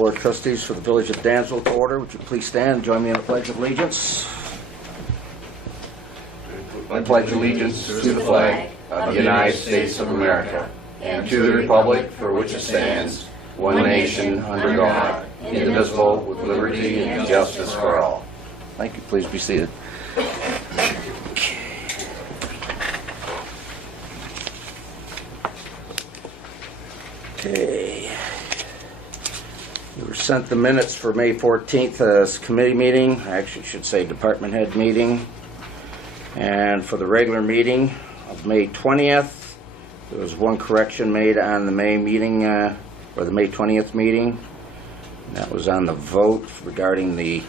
Board of Trustees for the Village of Dansville to order. Would you please stand and join me in the Pledge of Allegiance? I pledge allegiance to the flag of the United States of America and to the republic for which it stands, one nation, under God, indivisible, with liberty and justice for all. Thank you. Please be seated. Okay. We were sent the minutes for May 14th as committee meeting. I actually should say department head meeting. And for the regular meeting of May 20th, there was one correction made on the May meeting, or the May 20th meeting. And that was on the vote regarding the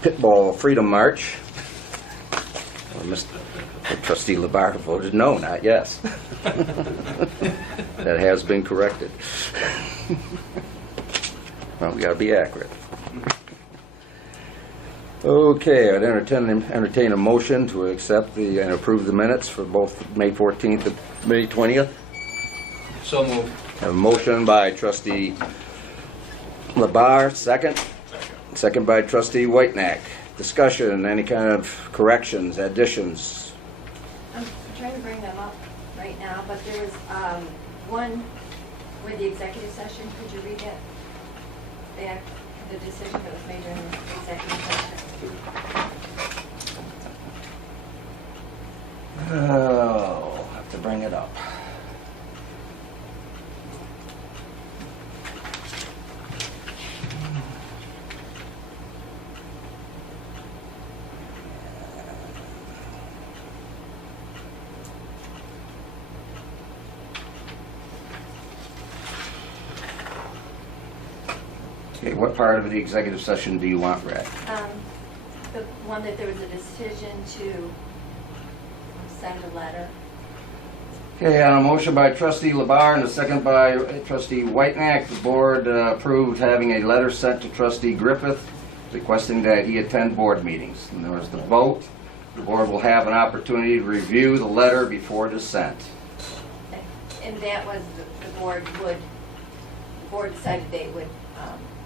Pitbull Freedom March. Or Trustee Labarre voted no, not yes. That has been corrected. Well, we gotta be accurate. Okay, I'd entertain a motion to accept and approve the minutes for both May 14th and May 20th. So moved. I have a motion by Trustee Labarre, second. Second by Trustee Whitenack. Discussion, any kind of corrections, additions? I'm trying to bring them up right now, but there was one with the executive session. Could you read that back, the decision that was made during the executive session? Oh, I'll have to bring it up. Okay, what part of the executive session do you want read? The one that there was a decision to send a letter. Okay, on a motion by Trustee Labarre and a second by Trustee Whitenack, the board approved having a letter sent to Trustee Griffith requesting that he attend board meetings. And there was the vote. The board will have an opportunity to review the letter before it is sent. And that was the board decided they would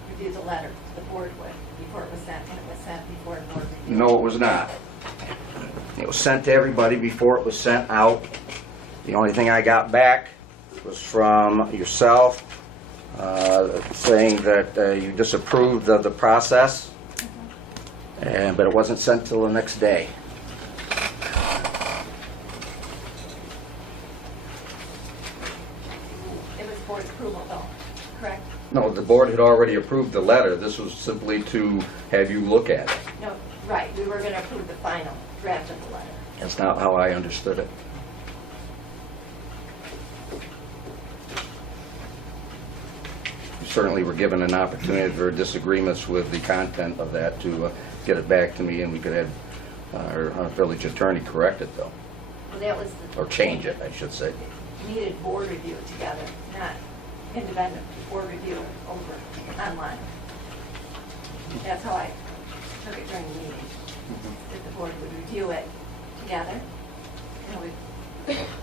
review the letter. The board would, before it was sent, and it was sent before the board reviewed. No, it was not. It was sent to everybody before it was sent out. The only thing I got back was from yourself saying that you disapproved of the process, but it wasn't sent till the next day. It was board approval though, correct? No, the board had already approved the letter. This was simply to have you look at it. No, right, we were going to approve the final draft of the letter. That's not how I understood it. You certainly were given an opportunity for disagreements with the content of that to get it back to me, and we could have our village attorney correct it, though. Well, that was the... Or change it, I should say. Needed board review together, not independent board review over online. That's how I took it during the meeting. That the board would review it together.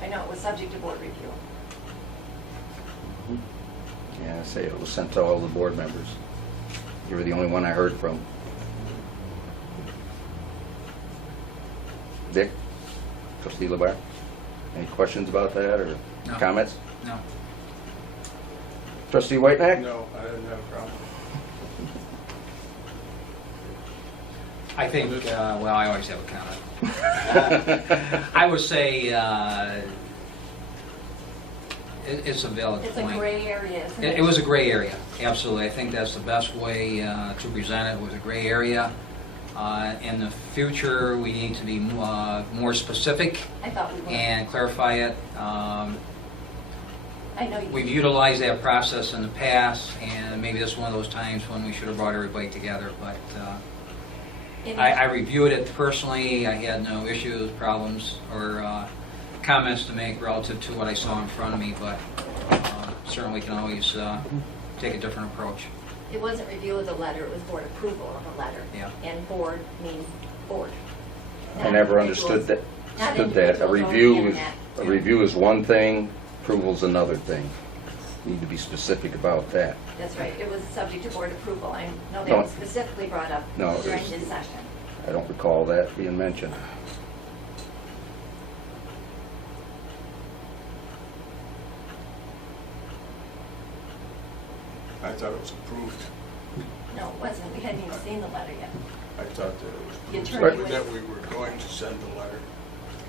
I know it was subject to board review. Yeah, I say it was sent to all the board members. You were the only one I heard from. Dick? Trustee Labarre? Any questions about that or No. comments? No. Trustee Whitenack? No, I didn't have a problem. I think, well, I always have a comment. I would say it's a valid It's a point. gray area, isn't it? It was a gray area, absolutely. I think that's the best way to present it, was a gray area. In the future, we need to be more specific I thought we were. and clarify it. I know you. We've utilized that process in the past, and maybe this is one of those times when we should have brought everybody together, but I reviewed it personally. I had no issues, problems, or comments to make relative to what I saw in front of me, but certainly can always take a different approach. It wasn't review of the letter, it was board approval of the letter. Yeah. And board means board. I never understood that. Not Understood that. individuals on the internet. A review is one thing, approval's another thing. Need to be specific about that. That's right, it was subject to board approval. I know that No. was specifically brought up No, during there's- this session. I don't recall that being mentioned. I thought it was approved. No, it wasn't, we hadn't even seen the letter yet. I thought that it was The approved. attorney was- That we were going to send the letter,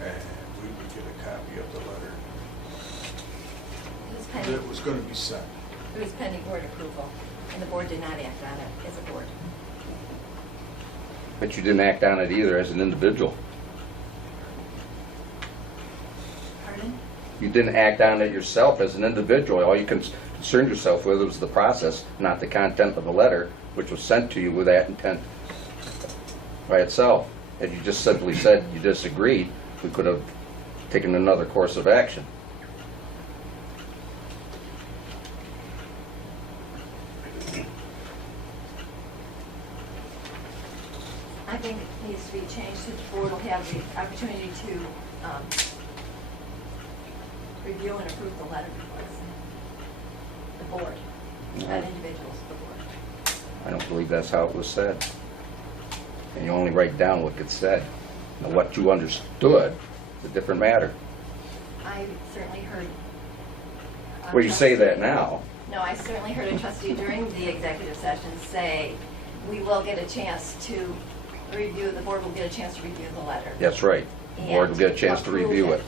and we would get a copy of the letter. It was That pending, it was going to be sent. it was pending board approval, and the board did not act on it as a board. But you didn't act on it either as an individual. Pardon? You didn't act on it yourself as an individual. All you concerned yourself with was the process, not the content of the letter, which was sent to you with that intent by itself. Had you just simply said you disagreed, we could have taken another course of action. I think it needs to be changed so the board will have the opportunity to review and approve the letter before it's sent. The board, not individuals, the board. I don't believe that's how it was said. And you only write down what gets said. Now, what you understood is a different matter. I certainly heard. Well, you say that now. No, I certainly heard a trustee during the executive session say, we will get a chance to review, the board will get a chance to review the letter. That's right. The board will get a chance to And review it.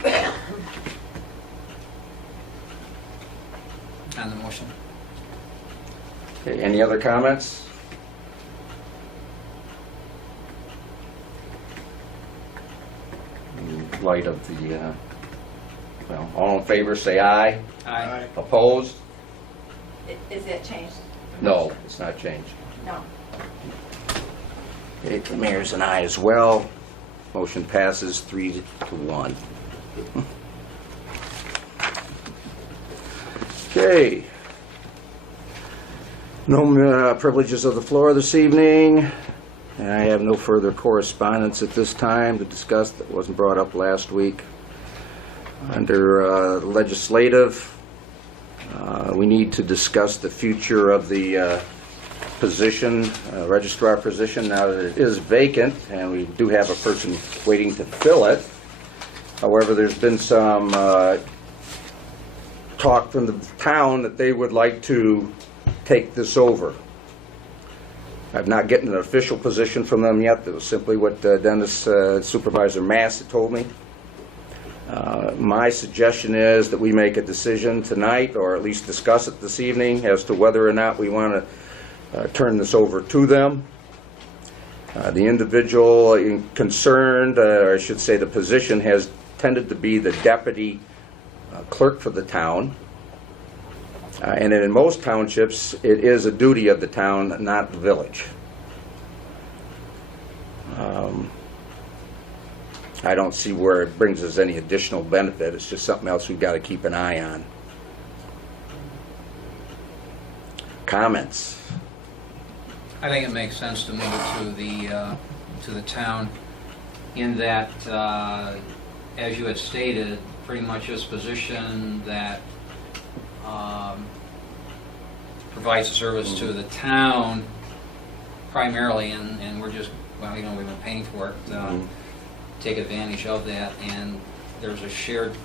approve On the motion. Okay, any other comments? In light of the, well, all in favor, say aye. Aye. Opposed? Is that changed? No, it's not changed. No. Okay, the mayor's an aye as well. Motion passes 3-1. Okay. No privileges of the floor this evening. And I have no further correspondence at this time to discuss that wasn't brought up last week. Under legislative, we need to discuss the future of the position, registrar position, now that it is vacant, and we do have a person waiting to fill it. However, there's been some talk from the town that they would like to take this over. I've not gotten an official position from them yet. That was simply what Dennis Supervisor Mass had told me. My suggestion is that we make a decision tonight, or at least discuss it this evening, as to whether or not we want to turn this over to them. The individual concerned, or I should say the position, has tended to be the deputy clerk for the town. And in most townships, it is a duty of the town, not the village. I don't see where it brings us any additional benefit. It's just something else we've got to keep an eye on. Comments? I think it makes sense to move it to the town, in that, as you had stated, pretty much this position that provides a service to the town primarily, and we're just, well, we've been paying for it, take advantage of that, and there's a shared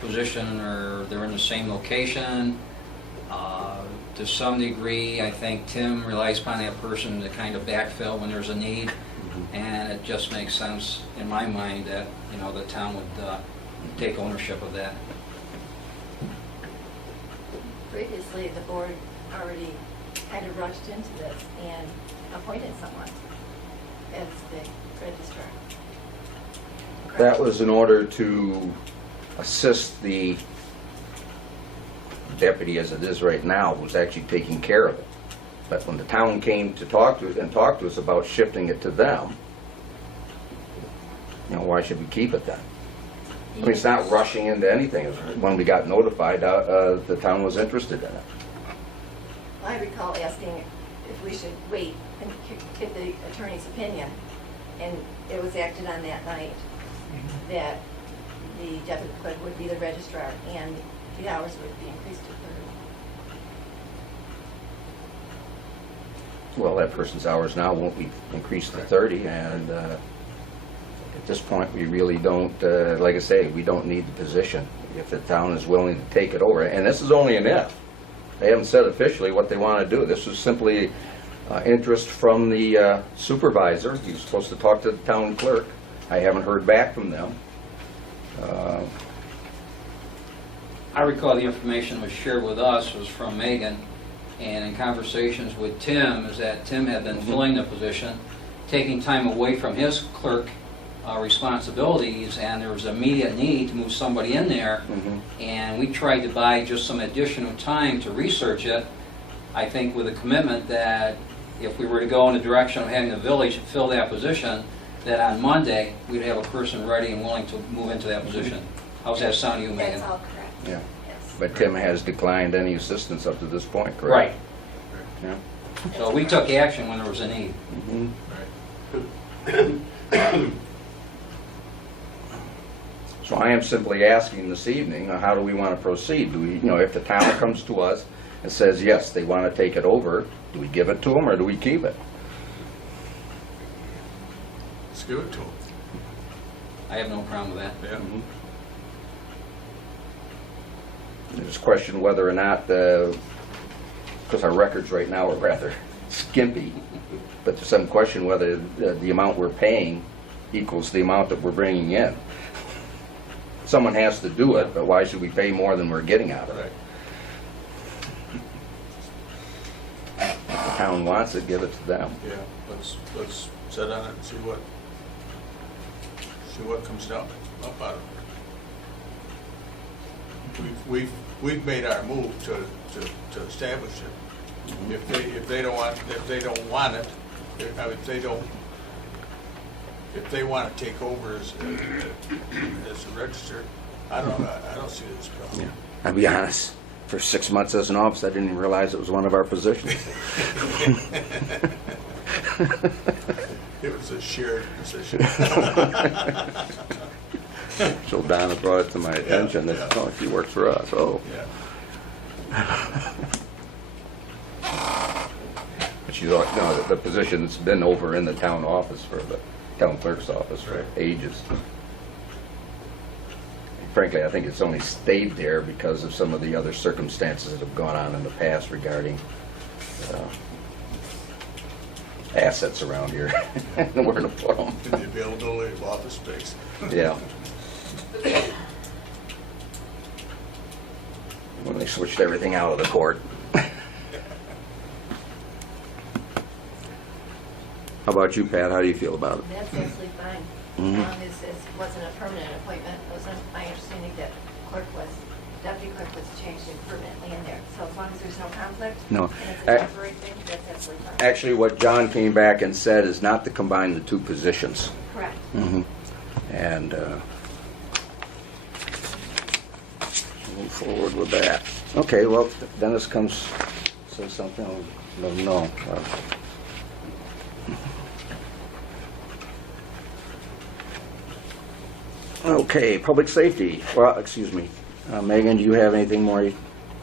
position, or they're in the same location. To some degree, I think Tim relies upon that person to kind of backfill when there's a need, and it just makes sense in my mind that, the town would take ownership of that. Previously, the board already kind of rushed into this and appointed someone as the registrar. That was in order to assist the deputy, as it is right now, who's actually taking care of it. But when the town came to talk to us about shifting it to them, why should we keep it then? I mean, it's not rushing into anything. When we got notified, the town was interested in it. I recall asking if we should wait and get the attorney's opinion and it was acted on that night, that the deputy clerk would be the registrar and the hours would be increased to 30. Well, that person's hours now won't be increased to 30, and at this point, we really don't, like I say, we don't need the position. If the town is willing to take it over, and this is only an if. They haven't said officially what they want to do. This is simply interest from the supervisor. He's supposed to talk to the town clerk. I haven't heard back from them. I recall the information was shared with us was from Megan, and in conversations with Tim, is that Tim had been filling the position, taking time away from his clerk responsibilities, and there was immediate need to move somebody in there, and we tried to buy just some additional time to research it, I think with a commitment that if we were to go in the direction of having the village fill that position, that on Monday, we'd have a person ready and willing to move into that position. How's that sound to you, Megan? That's all correct. Yeah. Yes. But Tim has declined any assistance up to this point, correct? Right. Yeah. So we took action when there was a need. So I am simply asking this evening, how do we want to proceed? Do we, if the town comes to us and says, yes, they want to take it over, do we give it to them or do we keep it? Let's give it to them. I have no problem with that. Yeah. There's a question whether or not, because our records right now are rather skimpy, but there's some question whether the amount we're paying equals the amount that we're bringing in. Someone has to do it, but why should we pay more than we're getting out of it? Right. If the town wants it, give it to them. Yeah, let's sit on it and see what comes down up out of it. We've made our move to establish it. If they don't want it, if they want to take over as a register, I don't see this problem. Yeah. I'll be honest, for 6 months as an office, I didn't even realize it was one of our positions. It was a shared position. So Donna brought it to my attention that, yeah. oh, she works for us, oh. Yeah. But she's, the position that's been over in the town office for the town clerk's office for ages. Frankly, I think it's only stayed there because of some of the other circumstances that have gone on in the past regarding assets around here and where to put them. And the availability of office space. Yeah. When they switched everything out of the court. How about you, Pat? How do you feel about it? That's absolutely fine. Mhm. As long as it wasn't a permanent appointment, it was my understanding that deputy clerk was changed permanently in there. So as long as there's no conflict, No. and it's a temporary thing, that's absolutely fine. Actually, what John came back and said is not to combine the two positions. Correct. And move forward with that. Okay, well, if Dennis comes, says something, I'll let him know. Okay, public safety. Well, excuse me. Megan, do you have anything more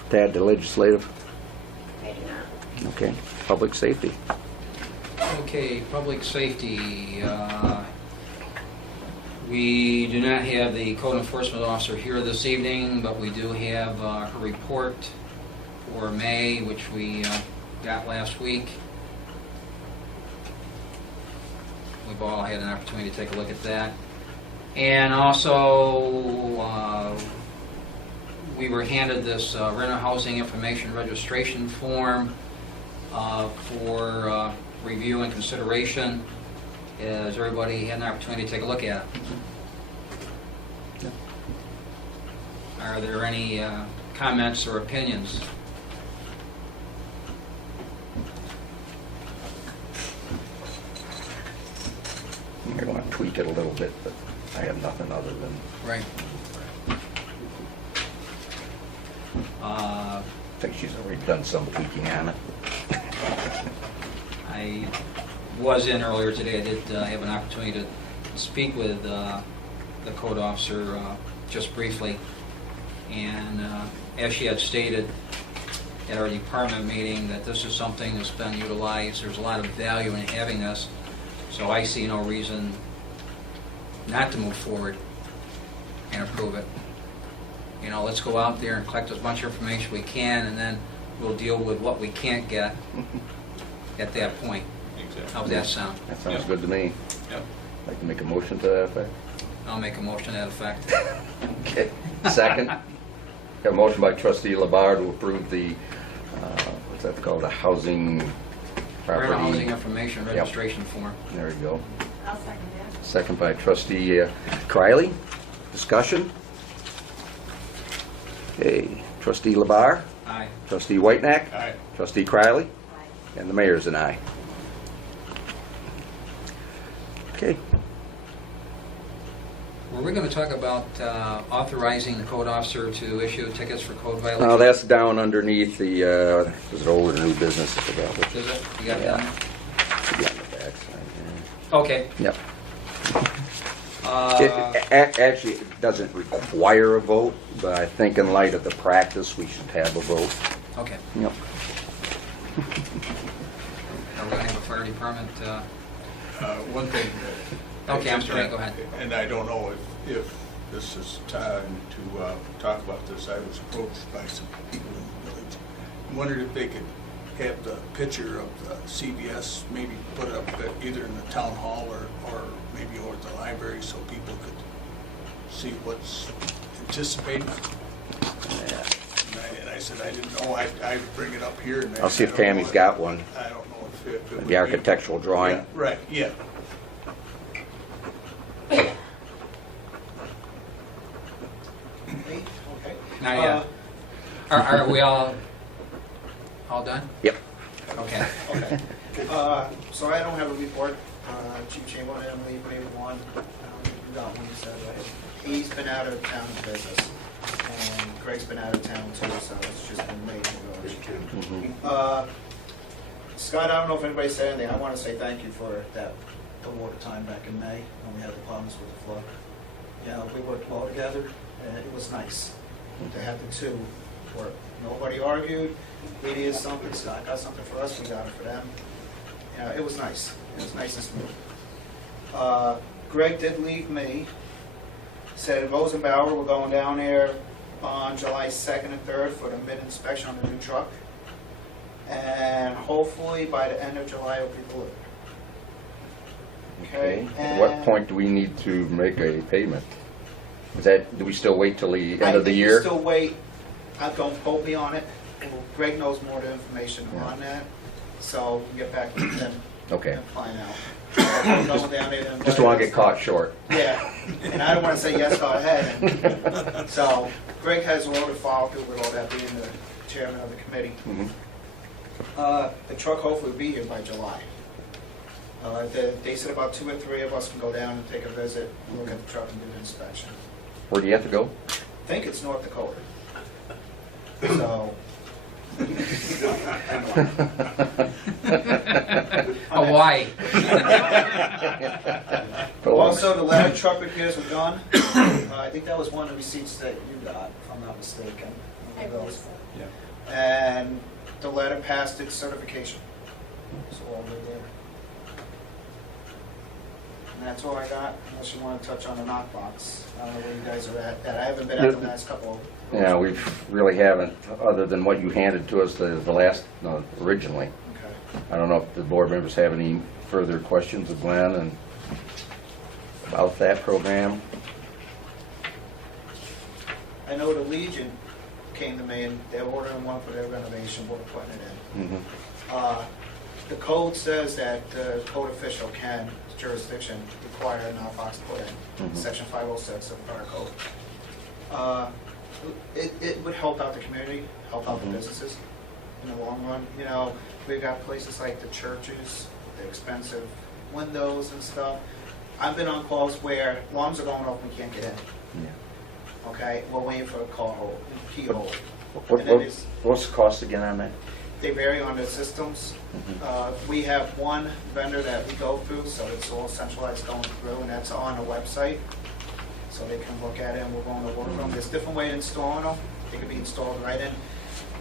to add to legislative? I do not. Okay, public safety. Okay, public safety. We do not have the code enforcement officer here this evening, but we do have her report for May, which we got last week. We've all had an opportunity to take a look at that. And also, we were handed this rental housing information registration form for review and consideration. Has everybody had an opportunity to take a look at it? Are there any comments or opinions? I want to tweak it a little bit, but I have nothing other than, Right. I think she's already done some tweaking on it. I was in earlier today, I did have an opportunity to speak with the code officer just briefly. And as she had stated at our department meeting, that this is something that's been utilized. There's a lot of value in having this. So I see no reason not to move forward and approve it. You know, let's go out there and collect as much information we can, and then we'll deal with what we can't get at that point. Exactly. How's that sound? That sounds good to me. Yep. I'd like to make a motion to that effect. I'll make a motion to that effect. Okay. Second. Got a motion by trustee Labar to approve the, what's that called, the housing property. Rental housing information Yep. registration form. There you go. I'll second that. Second by trustee Criley. Discussion? Okay, trustee Labar, Aye. trustee Whitenack, Aye. trustee Criley, Aye. and the mayor's an aye. Okay. Were we going to talk about authorizing the code officer to issue tickets for code violations? Now, that's down underneath the, is it old or new business? I forgot which. Is it? You got it Yeah. down Should be on the back side there? Okay. there. Yep. Uh, Actually, it doesn't require a vote, but I think in light of the practice, we should have a vote. Okay. Yep. Are we going to have a fire department? One thing. Okay, I'm sorry, go ahead. And I don't know if this is time to talk about this. I was approached by some people in the village. I wondered if they could have the picture of the CVS, maybe put it up either in the town hall or maybe over at the library so people could see what's anticipated. And I said I didn't know. I'd bring it up here. And I'll see if I don't know Tammy's got one. I don't know if it would The be- architectural drawing. Yeah, right, yeah. Okay. Not yet. Are we all done? Yep. Okay. Okay. So I don't have a report. Chief Chamberlain didn't leave me with one. You got one, you said, right? He's been out of town on business, and Greg's been out of town too, so it's just been me and George. Scott, I don't know if anybody said anything. I want to say thank you for the water time back in May when we had the problems with the flood. You know, we worked well together, and it was nice to have the two work. Nobody argued. We did something. Scott got something for us. We got it for them. You know, it was nice. It was nice and smooth. Greg did leave me. Said Rosenbauer, we're going down there on July 2nd and 3rd for the mid-inspection on the new truck. And hopefully by the end of July it'll be delivered. Okay? At what point do we need to make a payment? Is that, do we still wait till the end of the year? I think we still wait. Don't quote me on it. Greg knows more of the information on that. So we'll get back to him Okay. and find out. I'm going down there and Just don't want to get caught short. Yeah, and I don't want to say yes, go ahead. So Greg has a lot to follow through with all that, being the chairman of the committee. Mhm. The truck hopefully will be here by July. They said about 2 or 3 of us can go down and take a visit, and look at the truck and do the inspection. Where do you have to go? I think it's North Dakota. So, Hawaii. also the ladder truck repairs were done. I think that was one of the receipts that you got, if I'm not mistaken. I believe so. And the ladder passed its certification. So all good there. And that's all I got, unless you want to touch on the knockbox. I don't know where you guys are at. I haven't been at the last couple. Yeah, we really haven't, other than what you handed to us the last, no, originally. Okay. I don't know if the board members have any further questions of Glenn and about that program. I know the Legion came to me and they're ordering one for their renovation, we're putting it in. Mhm. The code says that the code official can, jurisdiction, require a knockbox put in, Mhm. section 506 of our code. It would help out the community, help out the Mhm. businesses in the long run. You know, we've got places like the churches, the expensive windows and stuff. I've been on calls where alarms are going off and we can't get in. Okay, we're waiting for a keyhole. And then it's, What's the cost again on that? they vary on their systems. We have one vendor that we go through, so it's all centralized going through, and that's on the website. So they can look at it, and we're going to work on them. There's different ways of installing them. They can be installed right in.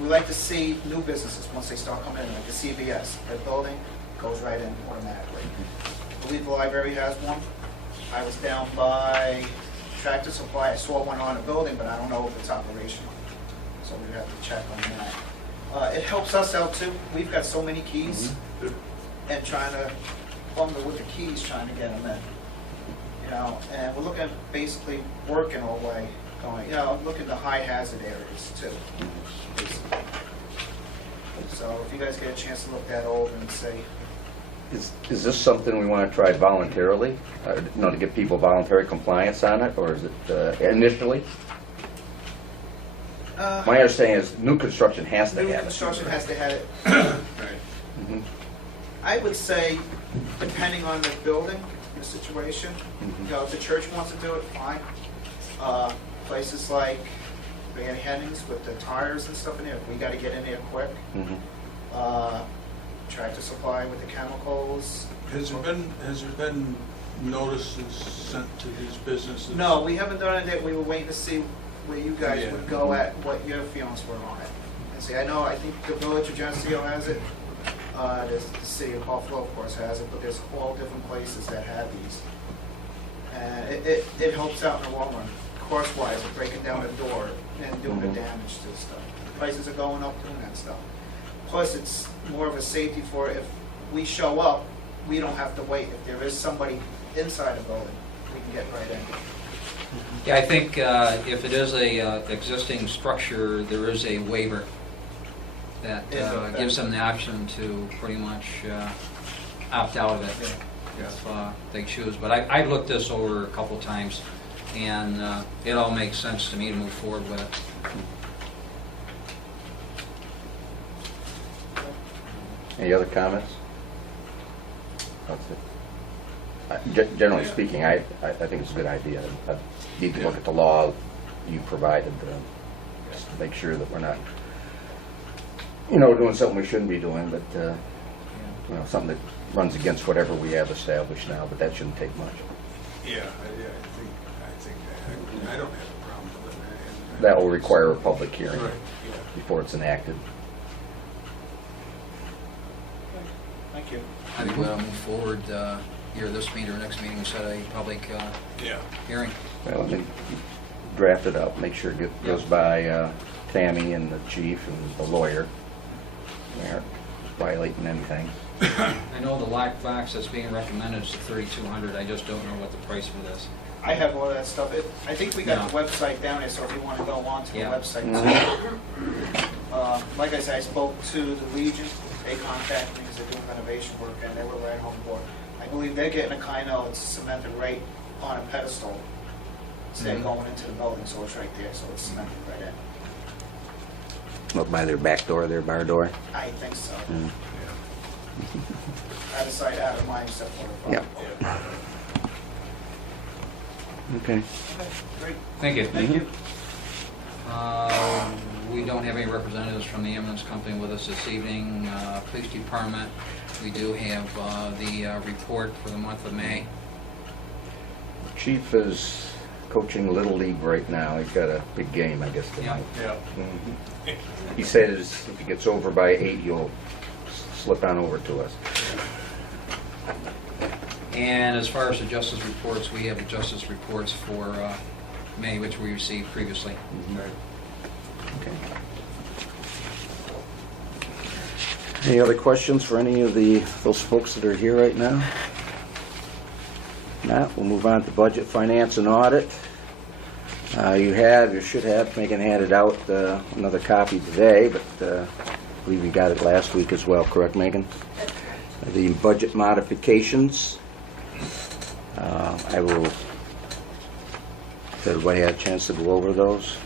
We like to see new businesses, once they start coming in, like the CVS, their building goes right in automatically. I believe the library has one. I was down by Tractor Supply, I saw one on a building, but I don't know if it's operational. So we'd have to check on that. It helps us out too. We've got so many keys, and trying to bundle with the keys, trying to get them in. You know, and we're looking at basically working our way, going, you know, looking to high hazard areas too. Basically. So if you guys get a chance to look that over and say, Is this something we want to try voluntarily? To get people voluntary compliance on it, or is it initially? My understanding is new construction has to new have it. construction has to have it. Mhm. I would say, depending on the building, the situation, you know, if the church wants to do it, fine. Places like Van Hennings with the tires and stuff in there, we gotta get in there quick. Mhm. Tractor Supply with the chemicals. Has there been notices sent to these businesses? No, we haven't done it yet. We were waiting to see where you guys Yeah. would go at, what your feelings were on it. And see, I think the village of Geneseo has it. There's the city of Buffalo, of course, has it, but there's all different places that have these. And it helps out in the long run, cost-wise, of breaking down a door and doing the damage to stuff. Prices are going up doing that stuff. Plus, it's more of a safety for if we show up, we don't have to wait. If there is somebody inside the building, we can get right in. Yeah, I think if it is a existing structure, there is a waiver that gives them the option to pretty much opt out of it if they choose. But I've looked this over a couple times, and it all makes sense to me to move forward with it. Any other comments? That's it. Generally speaking, I think it's a good idea. I need to look at the law you provided just to make sure that we're not, doing something we shouldn't be doing, but, something that runs against whatever we have established now, but that shouldn't take much. Yeah, I think I don't have a problem with it. That will require a public hearing Right, yeah. before it's enacted. Thank you. I think we'll move forward, either this meeting or next meeting, we set a public Yeah. hearing. Well, let me draft it up, make sure it goes by Tammy and the chief and the lawyer. We aren't violating anything. I know the lock box that's being recommended is $3,200, I just don't know what the price for this. I have all that stuff. I think we got Yeah. the website down there, so if you want to go on to the Yeah. website. Mhm. Like I said, I spoke to the Legion. They contacted me because they're doing renovation work, and they were right on board. I believe they're getting a kind of, it's cemented right on a pedestal. Instead of going into the building, so it's right there, so it's cemented right in. Up by their back door, their bar door. I think so. Mm. Out of sight, out of mind, except for the Yeah. front. Okay. Okay, great. Thank you. Thank you. We don't have any representatives from the ambulance company with us this evening. Police department, we do have the report for the month of May. Chief is coaching Little League right now. He's got a big game, I guess, tonight. Yeah. Mhm. He said if he gets over by 8, he'll slip on over to us. And as far as the justice reports, we have the justice reports for May, which we received previously. Okay. Any other questions for any of those folks that are here right now? Not, we'll move on to budget, finance, and audit. You should have, Megan handed out another copy today, but I believe you got it last week as well, correct, Megan? The budget modifications. Has everybody had a chance to go over those?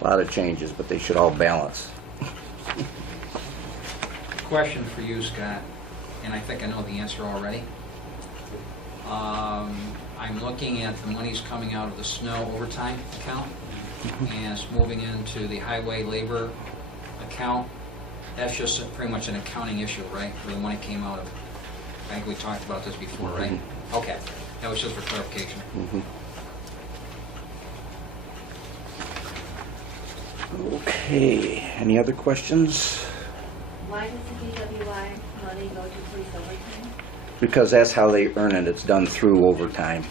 A lot of changes, but they should all balance. Question for you, Scott, and I think I know the answer already. I'm looking at the monies coming out of the snow overtime account, and it's moving into the highway labor account, that's just pretty much an accounting issue, right? Where the money came out of, I think we talked about this before, right? Okay, that was just for clarification. Okay, any other questions? Why does the DWI money go to police overtime? Because that's how they earn it. It's done through overtime.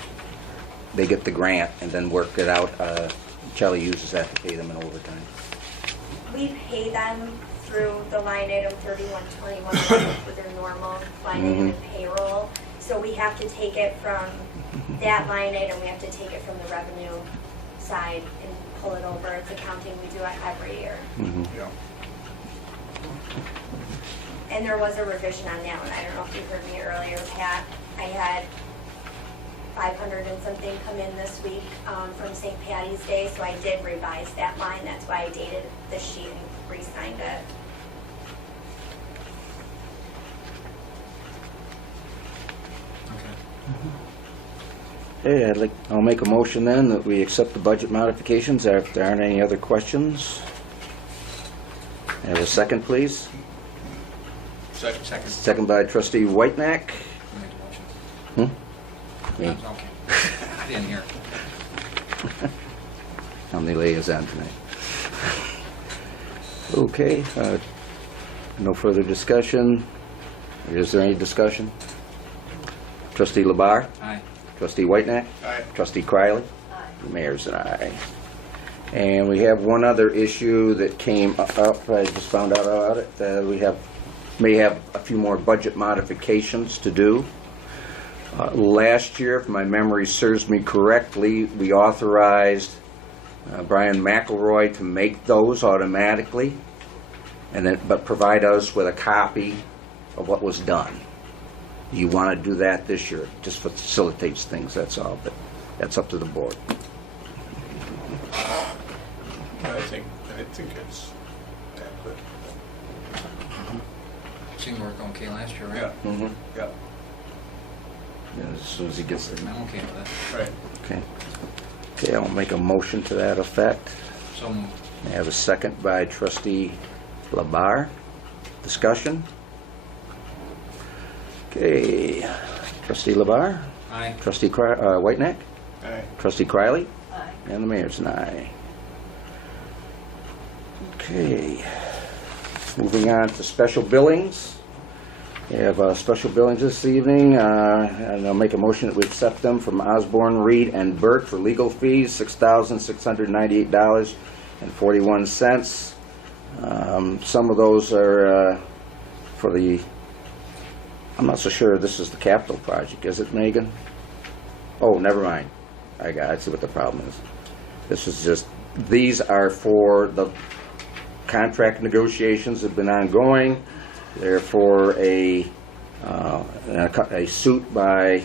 They get the grant and then work it out. Charlie uses that to pay them in overtime. We pay them through the line item 3121 with their normal line item in payroll. So we have to take it from that line item, we have to take it from the revenue side and pull it over. It's accounting, we do it every year. Yeah. And there was a revision on that one. I don't know if you heard me earlier, Pat. I had 500 and something come in this week from St. Patty's Day, so I did revise that line. That's why I dated the sheet and re-signed it. Okay. Hey, I'll make a motion then that we accept the budget modifications if there aren't any other questions. Have a second, please. Second. Second by trustee Whitenack. I'll make the motion. Me. Okay. I didn't hear. I'm the liaison tonight. Okay, no further discussion. Is there any discussion? Trustee Labar? Aye. Trustee Whitenack? Aye. Trustee Criley? Aye. The mayor's an aye. And we have one other issue that came up, I just found out about it. We may have a few more budget modifications to do. Last year, if my memory serves me correctly, we authorized Brian McElroy to make those automatically, but provide us with a copy of what was done. You want to do that this year? Just facilitates things, that's all, but that's up to the board. I think it's adequate. Seemed to work okay last year, right? Yeah, Mm-hmm. yeah, As soon as he gets there. I'm okay with that. right. Okay. Okay, I'll make a motion to that effect. So moved. I have a second by trustee Labar. Discussion? Okay. Trustee Labar? Aye. Trustee Whitenack? Aye. Trustee Criley? Aye. And the mayor's an aye. Okay. Moving on to special billings. We have special billings this evening, and I'll make a motion that we accept them from Osborne, Reed, and Burt for legal fees, $6,698.41. Some of those are for the, I'm not so sure this is the capital project, is it, Megan? Oh, never mind. I see what the problem is. This is just, these are for the contract negotiations that have been ongoing. They're for a suit by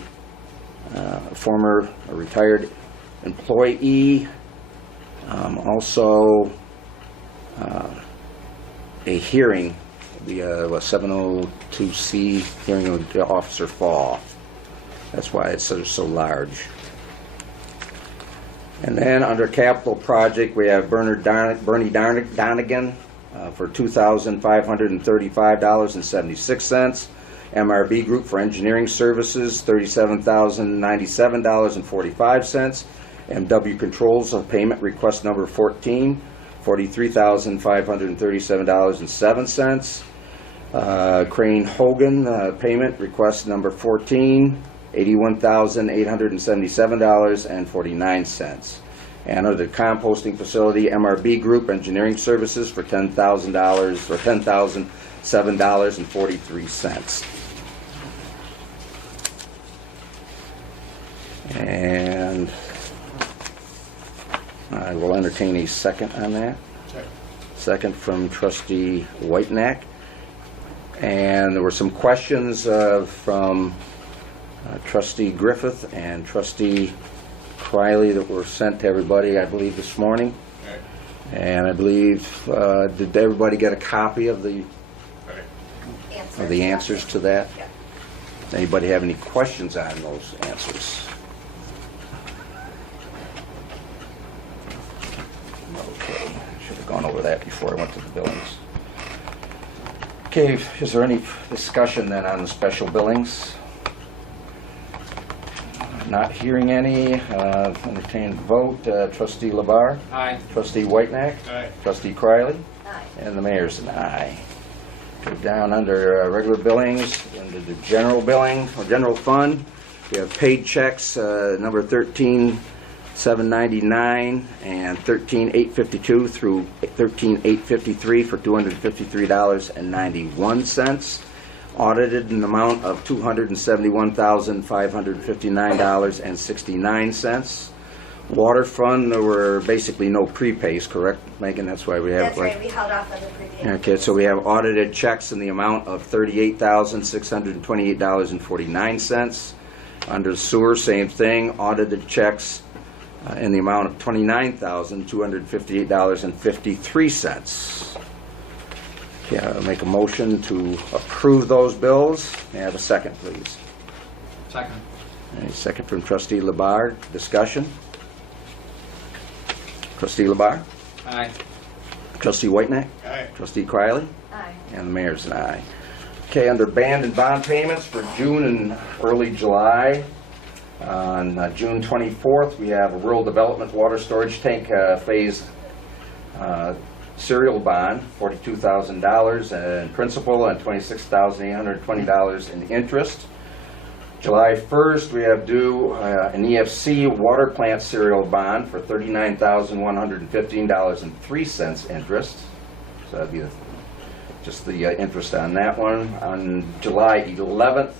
a former retired employee, also a hearing, the 702C hearing of Officer Fall. That's why it's so large. And then under capital project, we have Bernie Donegan for $2,535.76. MRB Group for engineering services, $37,097.45. MW Controls payment request number 14, $43,537.07. Crane Hogan payment request number 14, $81,877.49. And under the composting facility, MRB Group engineering services for $10,000 or $10,007.43. And I will entertain a second on that. Second. Second from trustee Whitenack. And there were some questions from trustee Griffith and trustee Criley that were sent to everybody, I believe, this morning. Right. And I believe, did everybody get a copy of the answers to that? Yeah. Does anybody have any questions on those answers? Okay, should have gone over that before I went to the billings. Okay, is there any discussion then on the special billings? Not hearing any, entertained vote. Trustee Labar, Aye. trustee Whitenack, Aye. trustee Criley, Aye. and the mayor's an aye. Go down under regular billings, under the general billing, or general fund, we have paid checks, number 13,799 and 13,852 through 13,853 for $253.91. Audited in the amount of $271,559.69. Water fund, there were basically no prepays, correct, Megan? That's why we have That's right, we held off on the prepaid. Okay, so we have audited checks in the amount of $38,628.49. Under sewer, same thing, audited checks in the amount of $29,258.53. Okay, I'll make a motion to approve those bills. May I have a second, please? Second. A second from trustee Labar. Discussion? Trustee Labar? Aye. Trustee Whitenack? Aye. Trustee Criley? Aye. And the mayor's an aye. Okay, under band and bond payments for June and early July, on June 24th, we have a rural development water storage tank phase serial bond, $42,000 in principal and $26,820 in interest. July 1st, we have due an EFC water plant serial bond for $39,115.03 interest. So that'd be just the interest on that one. On July 11th,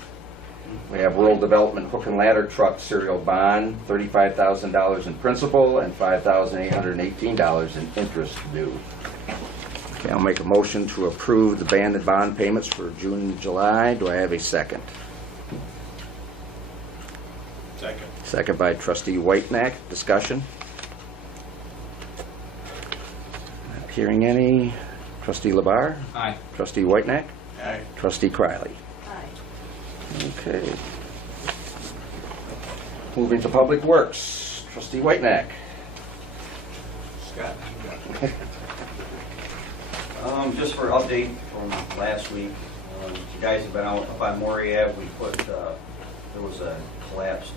we have rural development hook and ladder truck serial bond, $35,000 in principal and $5,818 in interest due. Okay, I'll make a motion to approve the band and bond payments for June and July. Do I have a second? Second. Second by trustee Whitenack. Discussion? Not hearing any. Trustee Labar? Aye. Trustee Whitenack? Aye. Trustee Criley? Aye. Okay. Moving to Public Works. Trustee Whitenack. Scott, you got it. Just for update from last week, you guys have been out up on Maury Ave. We put, there was a collapsed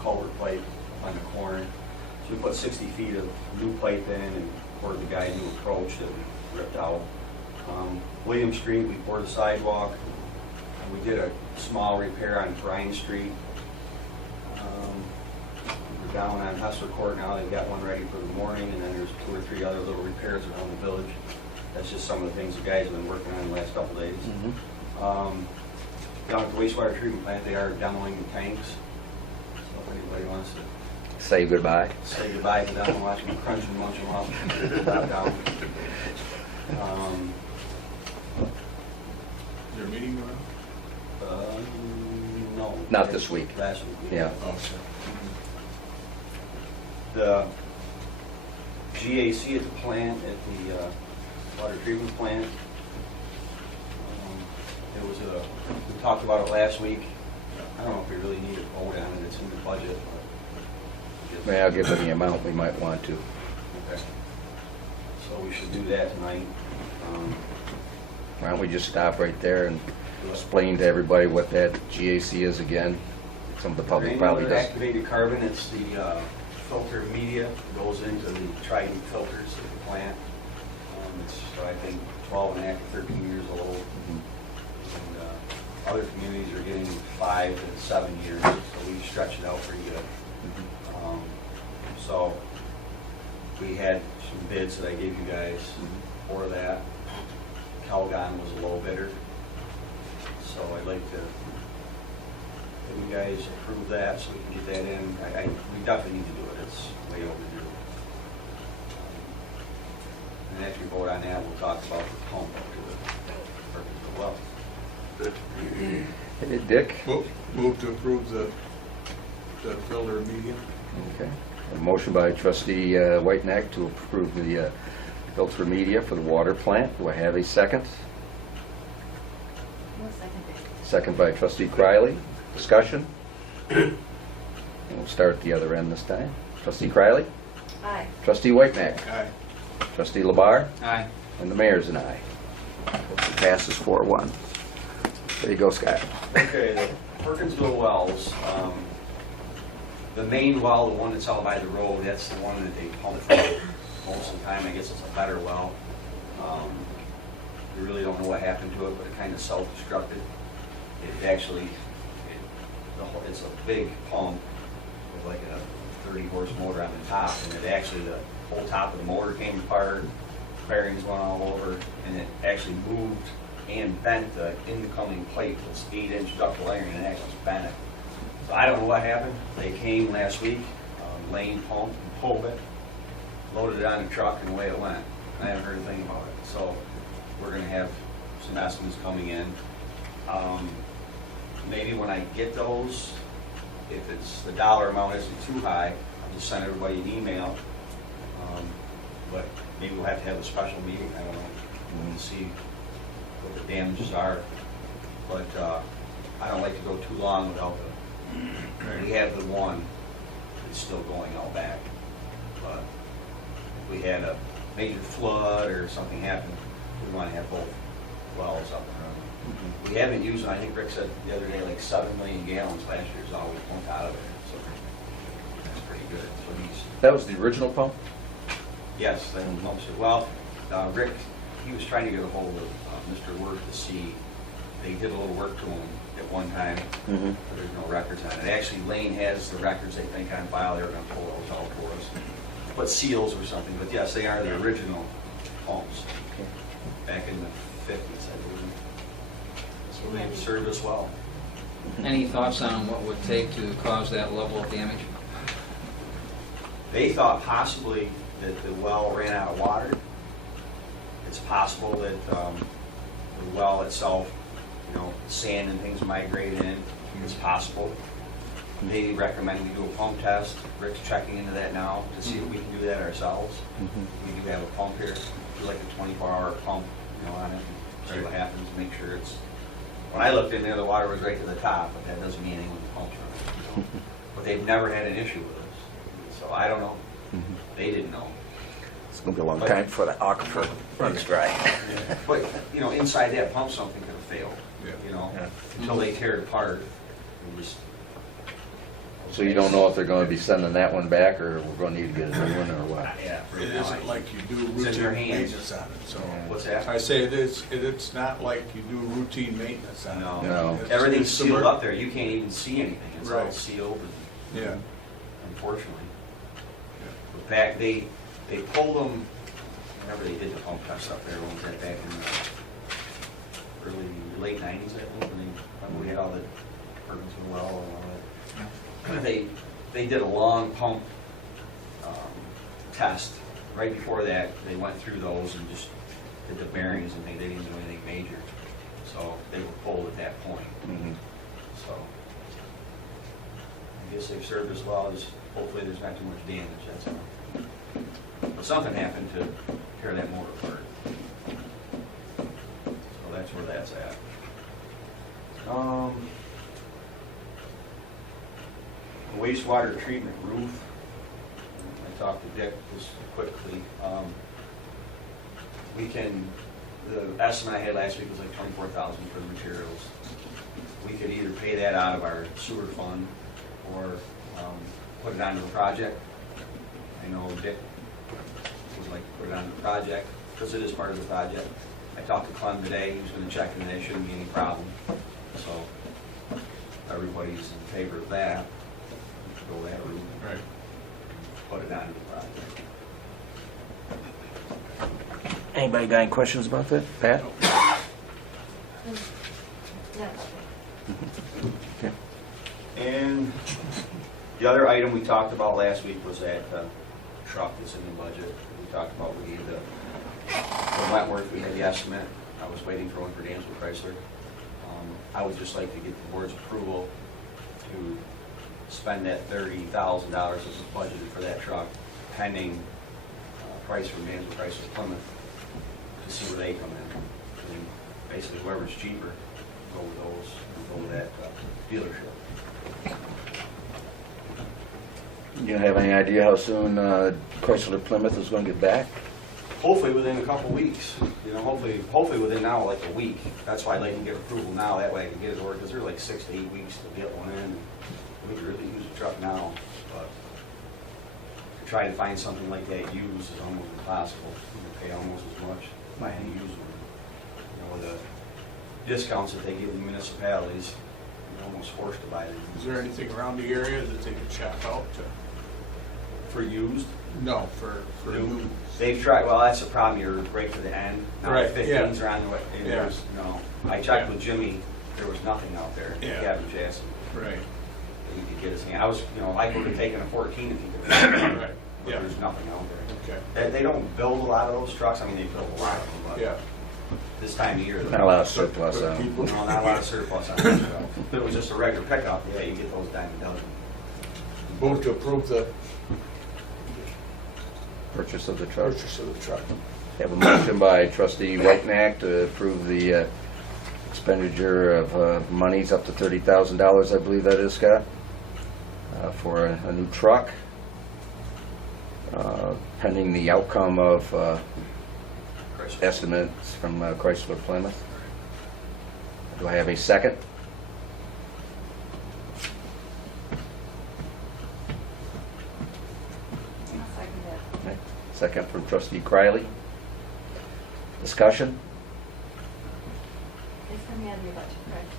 culvert pipe on the corner. So we put 60 feet of new pipe in and poured the guy new approach that we ripped out. William Street, we poured a sidewalk. We did a small repair on Bryan Street. We're down on Hustler Court now. They've got one ready for the morning, and then there's 2 or 3 other little repairs around the village. That's just some of the things the guys have been working on the last couple days. Down at the wastewater treatment plant, they are demoing the tanks. So if anybody wants to Say goodbye. say goodbye to them and watch them crunch and munch them up, stop down. Is there a meeting going on? No. Not this week. Last week. Yeah. Oh, sure. The GAC at the plant, at the water treatment plant. There was we talked about it last week. I don't know if we really need a vote on it, it's in the budget. but- May I give any amount we might want to? Okay. So we should do that tonight. Why don't we just stop right there and explain to everybody what that GAC is again? Some of the public probably Granular does. activated carbon, it's the filter media that goes into the Trident filters at the plant. It's, I think, 12 and a half to 13 years old. And other communities are getting 5 to 7 years, so we've stretched it out pretty good. So we had some bids that I gave you guys for that. Calgon was a low bidder. So I'd like to have you guys approve that so we can get that in. We definitely need to do it, it's way overdue. And after we vote on that, we'll talk about the pump up to the purpose of the well. Hey, Dick? Move to approve the filter medium. Okay. A motion by trustee Whitenack to approve the filter media for the water plant. Do I have a second? No second. Second by trustee Criley. Discussion? And we'll start at the other end this time. Trustee Criley? Aye. Trustee Whitenack? Aye. Trustee Labar? Aye. And the mayor's an aye. Motion passes 4-1. There you go, Scott. Okay, the Perkinsville wells, the main well, the one that's out by the road, that's the one that they pump from most of the time. I guess it's a better well. We really don't know what happened to it, but it kind of self-destructed. It actually, it's a big pump with like a 30 horse motor on the top, and it actually, the whole top of the motor came apart, bearings went all over, and it actually moved and bent the incoming plate. It's 8-inch ductile iron, and it actually bent it. So I don't know what happened. They came last week, Lane pumped and pulled it, loaded it on the truck, and away it went. I haven't heard a thing about it. So we're gonna have some estimates coming in. Maybe when I get those, if it's, the dollar amount isn't too high, I'll just send everybody an email. But maybe we'll have to have a special meeting, I don't know, and see what the damages are. But I don't like to go too long without the, we have the one that's still going out back. But if we had a major flood or something happened, we want to have both wells up and running. We haven't used, I think Rick said the other day, like 7 million gallons last year is all we pumped out of there, so that's pretty good. So he's, That was the original pump? yes, that pumps it. Well, Rick, he was trying to get a hold of Mr. Word to see, they did a little work to him at one time, but there's no records on it. Actually, Lane has the records, they think, on file. They were going to pull those out for us, put seals or something, but yes, they are the original pumps back in the 50s, I believe. So they've served us well. Any thoughts on what would take to cause that level of damage? They thought possibly that the well ran out of water. It's possible that the well itself, you know, sand and things migrate in. It's possible. They recommend we do a pump test. Rick's checking into that now to see if we can do that ourselves. We do have a pump here, do like a 24-hour pump, you know, on it, and see what happens, make sure it's. When I looked in there, the water was right to the top, but that doesn't mean anyone pumps running. So. But they've never had an issue with us, so I don't know. They didn't know. It's going to be a long time before the aquifer runs dry. But, you know, inside that pump, something could have failed, Yeah. you know, until they tear it apart. It was, So you don't know if they're going to be sending that one back, or we're going to need to get a new one, or what? yeah. It isn't like you do It's in your routine hands. maintenance on it, so. What's that? I say it's not like you do routine maintenance on it. No. No. It's- Everything's it's sealed submer- up there. You can't even see anything. It's all Right. sealed, and Yeah. unfortunately. But back, they pulled them, whenever they did the pump test up there, when was that, back in the late 90s, I think, when we had all the Perkinsville well and all that. They did a long pump test. Right before that, they went through those and just did the bearings and they didn't do anything major. So they were pulled at that point. So I guess they've served as well as, hopefully there's not too much damage, that's all. But something happened to tear that motor apart. So that's where that's at. Wastewater treatment roof. I talked to Dick just quickly. We can, the estimate I had last week was like $24,000 for the materials. We could either pay that out of our sewer fund or put it onto the project. I know Dick would like to put it onto the project because it is part of the project. I talked to Clem today, he was going to check and there shouldn't be any problem. So everybody's in favor of that. We could go that route. Right. Put it onto the project. Anybody got any questions about that? Pat? No. Okay. And the other item we talked about last week was that truck that's in the budget. We talked about we need the Wentworth, we had the estimate. I was waiting for one for Dansville Chrysler. I would just like to get the board's approval to spend that $30,000 that was budgeted for that truck, pending price from Dansville Chrysler Plymouth, to see where they come in. And basically, whoever's cheaper, go with those, and go with that dealership. You have any idea how soon Chrysler Plymouth is going to get back? hopefully within a couple weeks, you know, hopefully within now like a week. That's why I'd like to get approval now, that way I can get it ordered, because they're like 6 to 8 weeks to get one in. We could really use a truck now, but to try to find something like that used is almost impossible. You pay almost as much buying a used one. You know, the discounts that they give the municipalities, you're almost forced to buy them. Is there anything around the area that they could chop out to? For used? No, for new. They've tried, well, that's the problem, you're right to the end. Now Right, the 15s are on the way, and Yeah. there's, no. I checked Yeah. with Jimmy, there was nothing out there. Yeah. Gavin Jackson, Right, that he could get his hand. I was, you know, I could have taken a 14 if he could. right, But yeah, there's nothing out there. okay, They don't build a lot of those trucks, I mean, they build a lot of them, but yeah. this time of year. Not a lot of surplus Good on them. people. No, not a lot of surplus on those trucks. If it was just a regular pickup, yeah, you get those dime a dozen. Move to approve the Purchase of the truck. purchase of the truck. Have a motion by trustee Whitenack to approve the expenditure of monies up to $30,000, I believe that is, Scott, for a new truck, pending the outcome of Chris. estimates from Chrysler Plymouth. Do I have a second? I'll second it. Second from trustee Criley. Discussion? It's coming out of your budget, correct?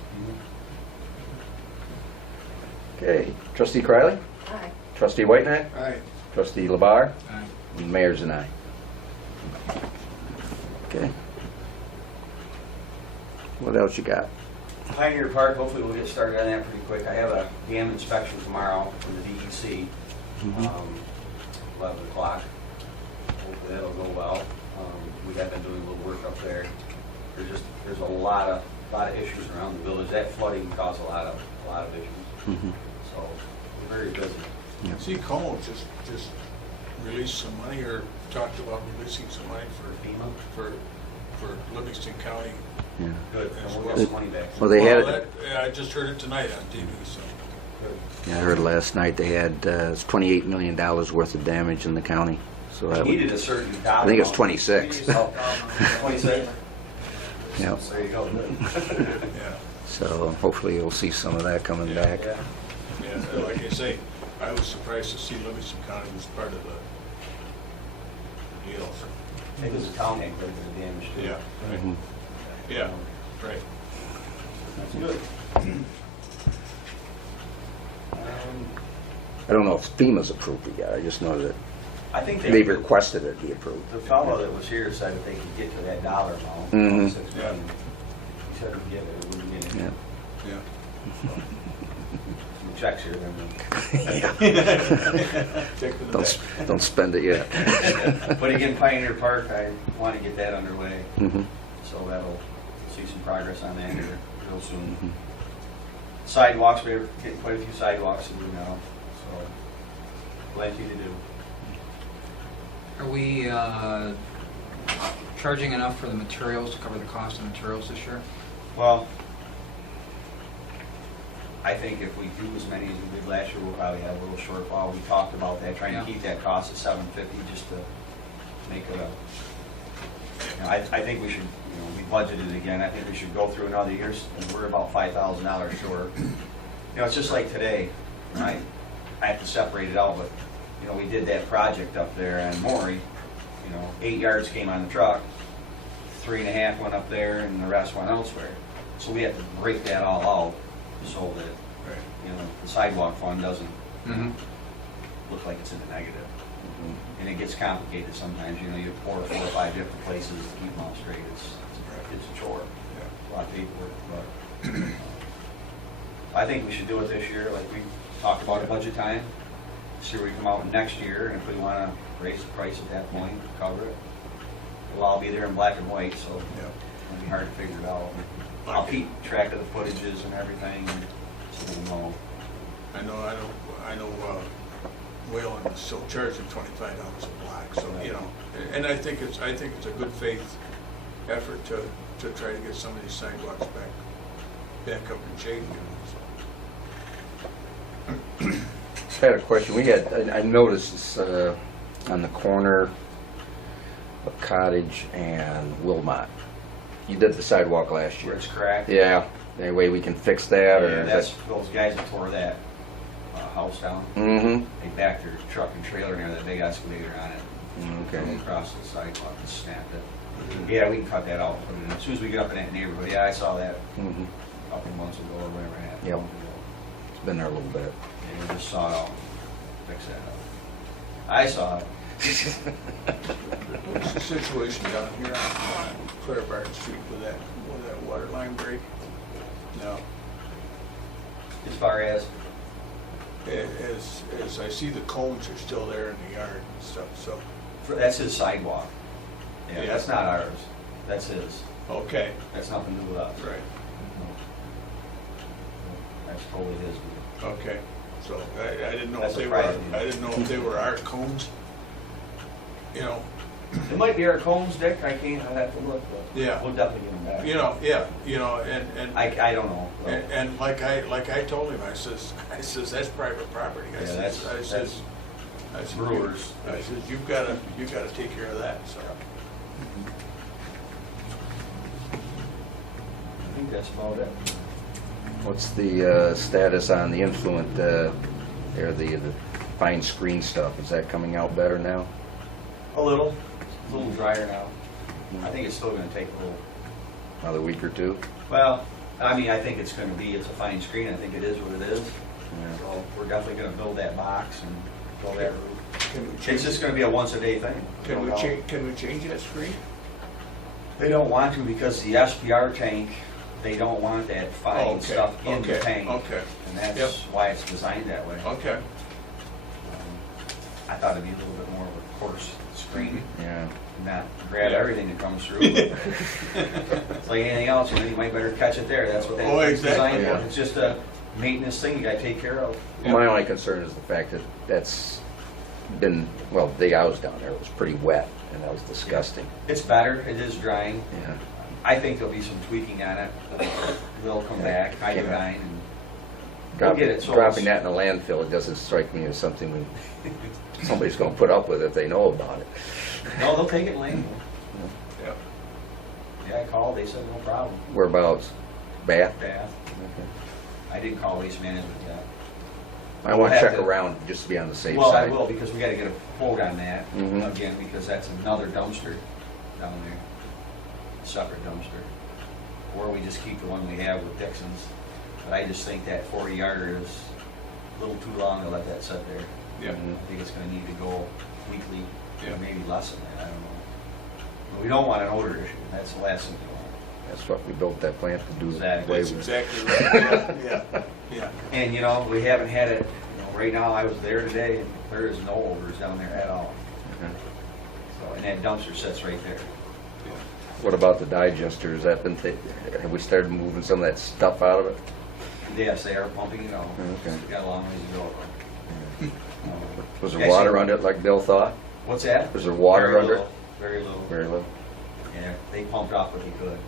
Okay, trustee Criley, Aye. trustee Whitenack, All right, trustee Labar, Aye. and mayor's and I. Okay. What else you got? Pioneer Park, hopefully we'll get started on that pretty quick. I have a dam inspection tomorrow from the DEC, 11 o'clock. Hopefully that'll go well. We have been doing a little work up there. There's a lot of issues around the village. That flooding caused a lot of issues. So we're very busy. see, Como just released some money or talked about releasing some money FEMA? for Livingston County. Yeah. Good, and we'll get some money back. Well, they had Well, it, yeah, I just heard it tonight on TV, so. Good. yeah, I heard last night they had it's $28 million worth of damage in the county. So that We would, needed a certain dollar. I think it's amount. 26. Oh, 26? yeah. There you go. Yeah, So hopefully you'll see some of that coming back. Yeah. yeah, like I say, I was surprised to see Livingston County was part of the deal. I think it was a town that did the damage too. Yeah, right, Mhm. yeah, right. That's good. I don't know if FEMA's approved it yet. I just know that I think they've requested it be approved. the fellow that was here said if they could get to that dollar amount, Mhm. 6 million, he said he'd get it, it wouldn't get it. Yeah. Yeah. Some checks here, Take to the Don't, back. don't spend it yet. then. But again, Pioneer Park, I want to get that underway, Mhm. so that'll see some progress on that here real soon. Sidewalks, we're getting quite a few sidewalks to do now, so plenty to do. Are we charging enough for the materials to cover the cost of materials this year? Well, I think if we do as many as we did last year, we'll probably have a little shortfall. We talked about that, trying Yeah. to keep that cost at $750 just to make it a, I think we should, we budgeted again. I think we should go through another year, and we're about $5,000 short. It's just like today, right? I have to separate it out, but, we did that project up there on Maury, 8 yards came on the truck, 3.5 went up there, and the rest went elsewhere. So we have to break that all out so that, Right. the sidewalk fund doesn't Mm-hmm. look like it's in the negative. And it gets complicated sometimes, you pour 4 or 5 different places to keep them all straight. It's a chore, Yeah. a lot of paperwork, but I think we should do it this year, like we talked about at budget time. See where we come out next year, and if we want to raise the price at that point, cover it. It'll all be there in black and white, so Yeah. it'll be hard to figure it out. I'll keep track of the footages and everything, so we'll know. I know, Whalen is still charging $25 a block, so, and I think it's a good faith effort to try to get some of these sidewalks back up in shape, so. I had a question. I noticed this on the corner of Cottage and Wilmot. You did the sidewalk last Where year. it's cracked. Yeah, any way we can fix that, or? Yeah, that's those guys that tore that house down. Mm-hmm, They backed their truck and trailer near that big excavator on it. okay. Drove across the sidewalk and snapped it. Yeah, we can cut that out. Put it in. As soon as we get up in that neighborhood, yeah, I saw that Mm-hmm. a couple months ago or whatever it happened. Yep. It's been there a little bit. Yeah, we just saw it out. Fix that up. I saw it. What's the situation down here on Claire Barton Street with that water line break? No. As far as, As I see, the cones are still there in the yard and stuff, so, that's his sidewalk. Yeah, Yeah. that's not ours. That's his. okay, That's nothing to do with us. right, That's totally his. okay. So I didn't know if That's a they were, private I didn't know if they were our cones, you know, It might be our cones, Dick. I can't, I'll have to look, but Yeah. we'll definitely get them back. yeah, and. I don't know. And like I told him, I says, that's private property. I Yeah, says, that's Brewers. I says, you've gotta take care of that, so. I think that's about it. What's the status on the influent, the fine screen stuff? Is that coming out better now? A little drier now. I think it's still gonna take a little, Another week or two? well, I mean, I think it's gonna be, it's a fine screen. I think it is what it is. Yeah. So we're definitely gonna build that box and build that roof. Can we It's change, just gonna be a once a day thing. can we change that screen? They don't want to because the SPR tank, they don't want that fine Okay, stuff in the okay, tank. okay. And that's Yep. why it's designed that way. Okay. I thought it'd be a little bit more of a coarse screen, Yeah. not grab everything that comes through. It's like anything else, you might better catch it there. That's what Oh, it's designed exactly. for. It's just a maintenance thing you gotta take care of. My only concern is the fact that that's been, well, the day I was down there, it was pretty wet, and that was disgusting. It's better, it is drying. Yeah. I think there'll be some tweaking on it. They'll come back, iodine, and we'll Dropping, get it. So dropping it's- that in a landfill, it doesn't strike me as something somebody's gonna put up with if they know about it. No, they'll take it lane. Yep. Yeah, I called, they said no problem. Whereabouts? Bath? Bath. Okay. I didn't call waste management yet. I want to We'll have check to- around just to be on the safe Well, I side. will, because we gotta get a quote on that, Mhm. again, because that's another dumpster down there. Separate dumpster. Or we just keep the one we have with Dixon's. But I just think that 40-yarder is a little too long to let that sit there. Yeah. Mhm. I think it's gonna need to go weekly, Yeah. or maybe less than that, I don't know. But we don't want an odor issue, that's the last thing we want. That's what we built that plant to do. Exactly. That's exactly right, yeah. And, you know, we haven't had it, right now, I was there today, and there is no odors down there at all. Okay. So, and that dumpster sits right there. What about the digester? Has that been, have we started moving some of that stuff out of it? Yes, they are pumping it out. Okay. We got a long ways to go. Was there water under it like Bill thought? What's that? Was there water Very under it? little, Very little. Very little. Yeah, they pumped off what they could.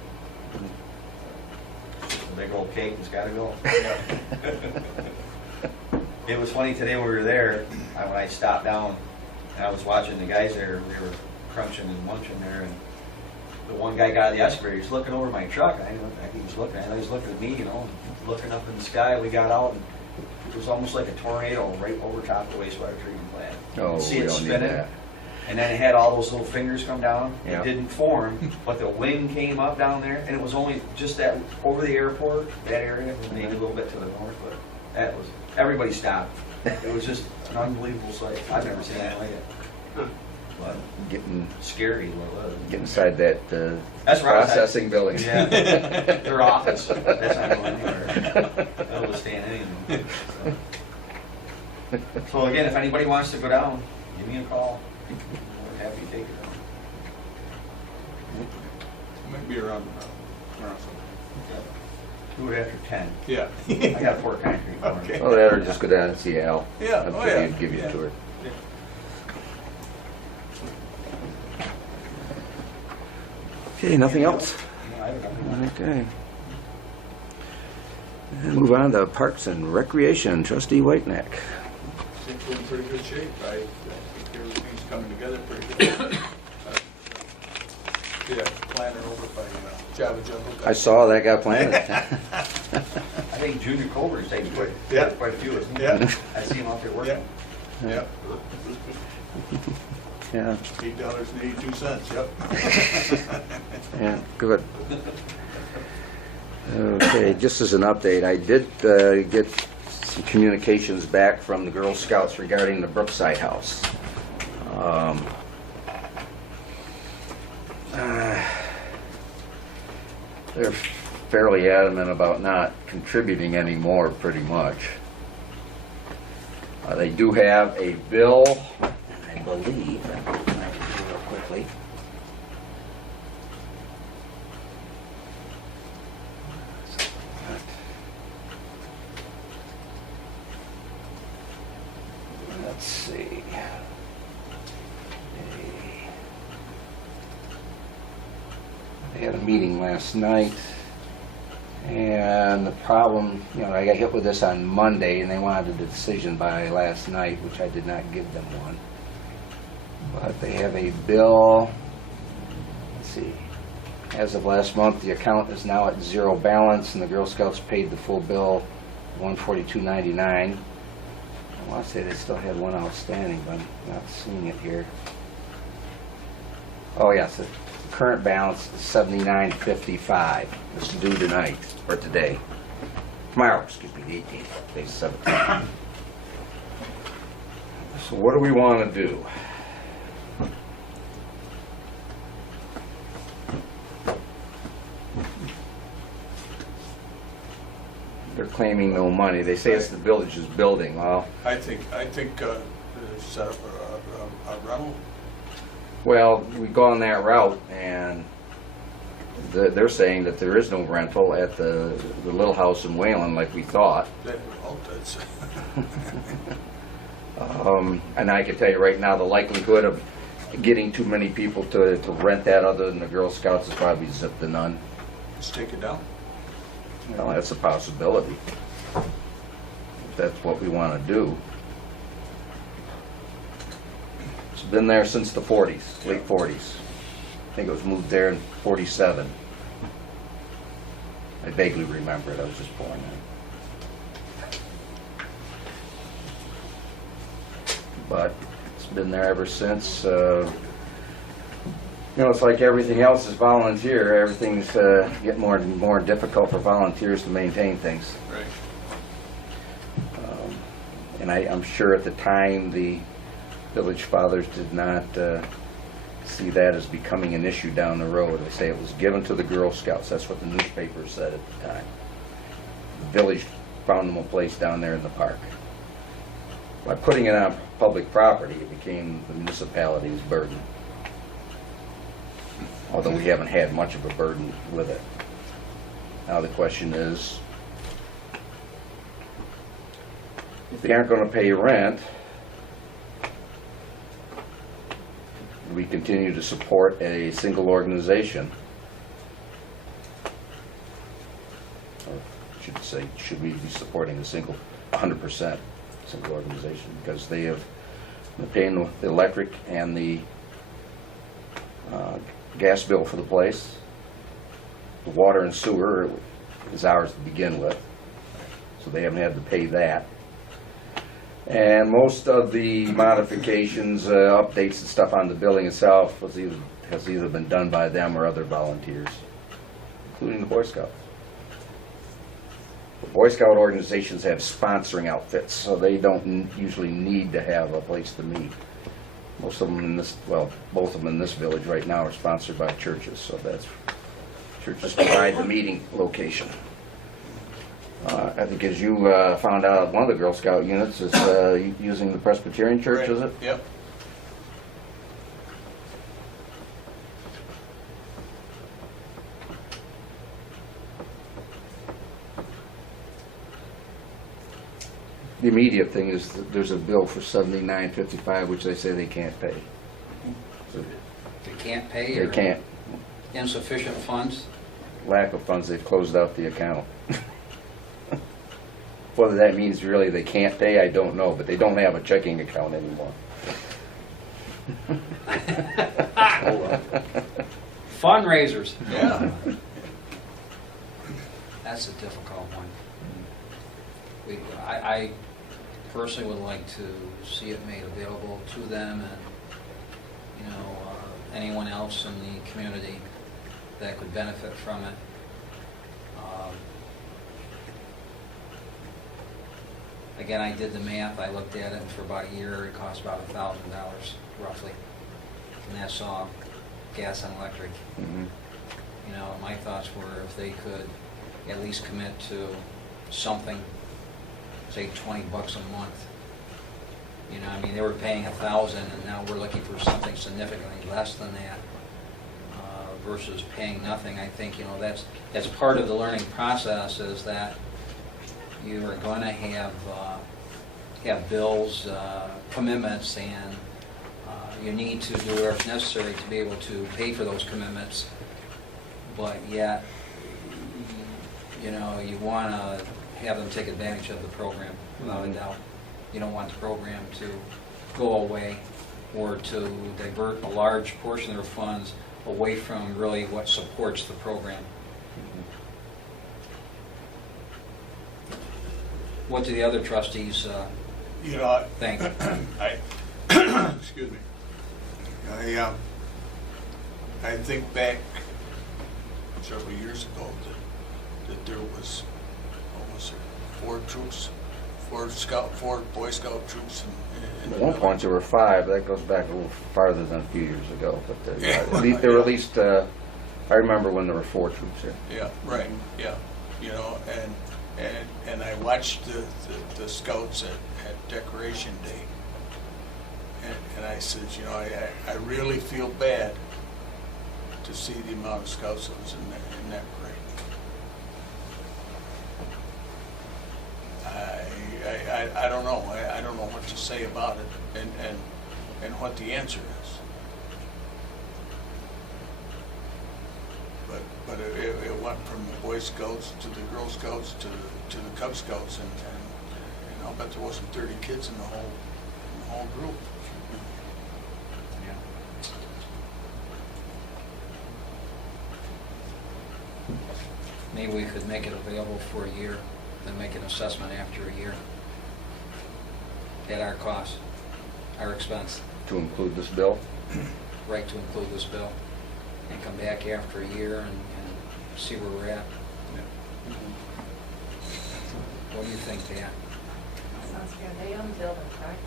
The big old cake has gotta go. It was funny today when we were there, when I stopped down, and I was watching the guys there, we were crunching and munching there, and the one guy got out of the excavator, he's looking over my truck, I didn't look, he was looking, he was looking at me, you know, looking up in the sky, we got out, and it was almost like a tornado right over top of the wastewater treatment plant. You Oh, could see we it don't need spinning. that. And then it had all those little fingers come down. Yeah. It didn't form, but the wing came up down there, and it was only just that over the airport, that area, maybe a little bit to the north, but that was, everybody stopped. It was just an unbelievable sight. I've never seen anything like it. But Getting, scary what it was. get inside that That's where I was at. processing building. Yeah, their office, that's not going anywhere. That'll withstand anything. So again, if anybody wants to go down, give me a call. We're happy to take it down. Might be around something. Do it after 10. Yeah. I got to pour concrete for Okay. it. Well, that or just go down and see Al. Yeah, I'm oh, sure yeah. he'd give you Yeah. a tour. Yeah. Okay, nothing else? No, I don't know. Okay. And move on to Parks and Recreation, Trustee Whiteneck. I think we're in pretty good shape. I think everything's coming together pretty good. by Java Jungle. I saw that got planted. I think Junior Colbert's taking Yeah. quite a few, isn't he? Yeah, I see him out there yeah, working. yeah. Yeah, $8.82, yep. yeah, good. Okay, just as an update, I did get some communications back from the Girl Scouts regarding the Brookside House. They're fairly adamant about not contributing anymore, pretty much. They do have a bill, I believe, I can do it real quickly. Let's see. They had a meeting last night, and the problem, I got hit with this on Monday, and they wanted a decision by last night, which I did not give them one. But they have a bill, let's see, as of last month, the account is now at zero balance, and the Girl Scouts paid the full bill, $142.99. I want to say they still had one outstanding, but I'm not seeing it here. Oh, yes, the current balance is $79.55. It's due tonight, or today. Tomorrow, excuse me, the 18th, today's 17th. So what do we want to do? They're claiming no money. They say it's the village's building. Well, I think set up a rental. well, we go on that route, and they're saying that there is no rental at the little house in Wayland like we thought. Well, that's, And I can tell you right now, the likelihood of getting too many people to rent that other than the Girl Scouts is probably zip to none. let's take it down. Well, that's a possibility. If that's what we want to do. It's been there since the 40s, late 40s. I think it was moved there in 47. I vaguely remember it, I was just born then. But it's been there ever since. It's like everything else is volunteer. Everything's getting more and more difficult for volunteers to maintain things. Right. And I'm sure at the time the village fathers did not see that as becoming an issue down the road. They say it was given to the Girl Scouts. That's what the newspaper said at the time. The village found them a place down there in the park. By putting it on public property, it became the municipality's burden. Although we haven't had much of a burden with it. Now the question is, if they aren't going to pay rent, do we continue to support a single organization? Or should say, should we be supporting a 100% single organization? Because they have been paying the electric and the gas bill for the place. The water and sewer is ours to begin with, so they haven't had to pay that. And most of the modifications, updates and stuff on the building itself has either been done by them or other volunteers, including the Boy Scouts. The Boy Scout organizations have sponsoring outfits, so they don't usually need to have a place to meet. Most of them in this, well, both of them in this village right now are sponsored by churches, so that's, churches provide the meeting location. I think as you found out, one of the Girl Scout units is using the Presbyterian Church, is it? Yep. The immediate thing is that there's a bill for $79.55, which they say they can't pay. So They can't pay they or can't. insufficient funds? Lack of funds, they've closed out the account. Whether that means really they can't pay, I don't know, but they don't have a checking account anymore. Fundraisers. Yeah. That's a difficult one. I personally would like to see it made available to them and, anyone else in the community that could benefit from it. Again, I did the math, I looked at it, and for about a year, it cost about $1,000 roughly. And that's all gas and electric. My thoughts were if they could at least commit to something, say $20 a month. They were paying $1,000 and now we're looking for something significantly less than that versus paying nothing. I think, that's part of the learning process is that you are going to have bills, commitments, and you need to do whatever's necessary to be able to pay for those commitments. But yet, you want to have them take advantage of the program, without a doubt. You don't want the program to go away or to divert a large portion of their funds away from really what supports the program. What do the other trustees think? Excuse me. I think back several years ago that there was almost 4 troops, 4 Boy Scout troops. At one point there were 5. That goes back a little farther than a few years ago. But there were at least, I remember when there were 4 troops here. Yeah, right. Yeah, and I watched the scouts at Decoration Day, and I said, I really feel bad to see the amount of scouts that was in that parade. I don't know. I don't know what to say about it, and what the answer is. But it went from the Boy Scouts to the Girl Scouts to the Cub Scouts, and I'll bet there wasn't 30 kids in the whole group. Maybe we could make it available for a year, then make an assessment after a year at our cost, our expense, To include this bill? right, to include this bill, and come back after a year and see where we're at. What do you think, Dan? Sounds good. They own the building, correct?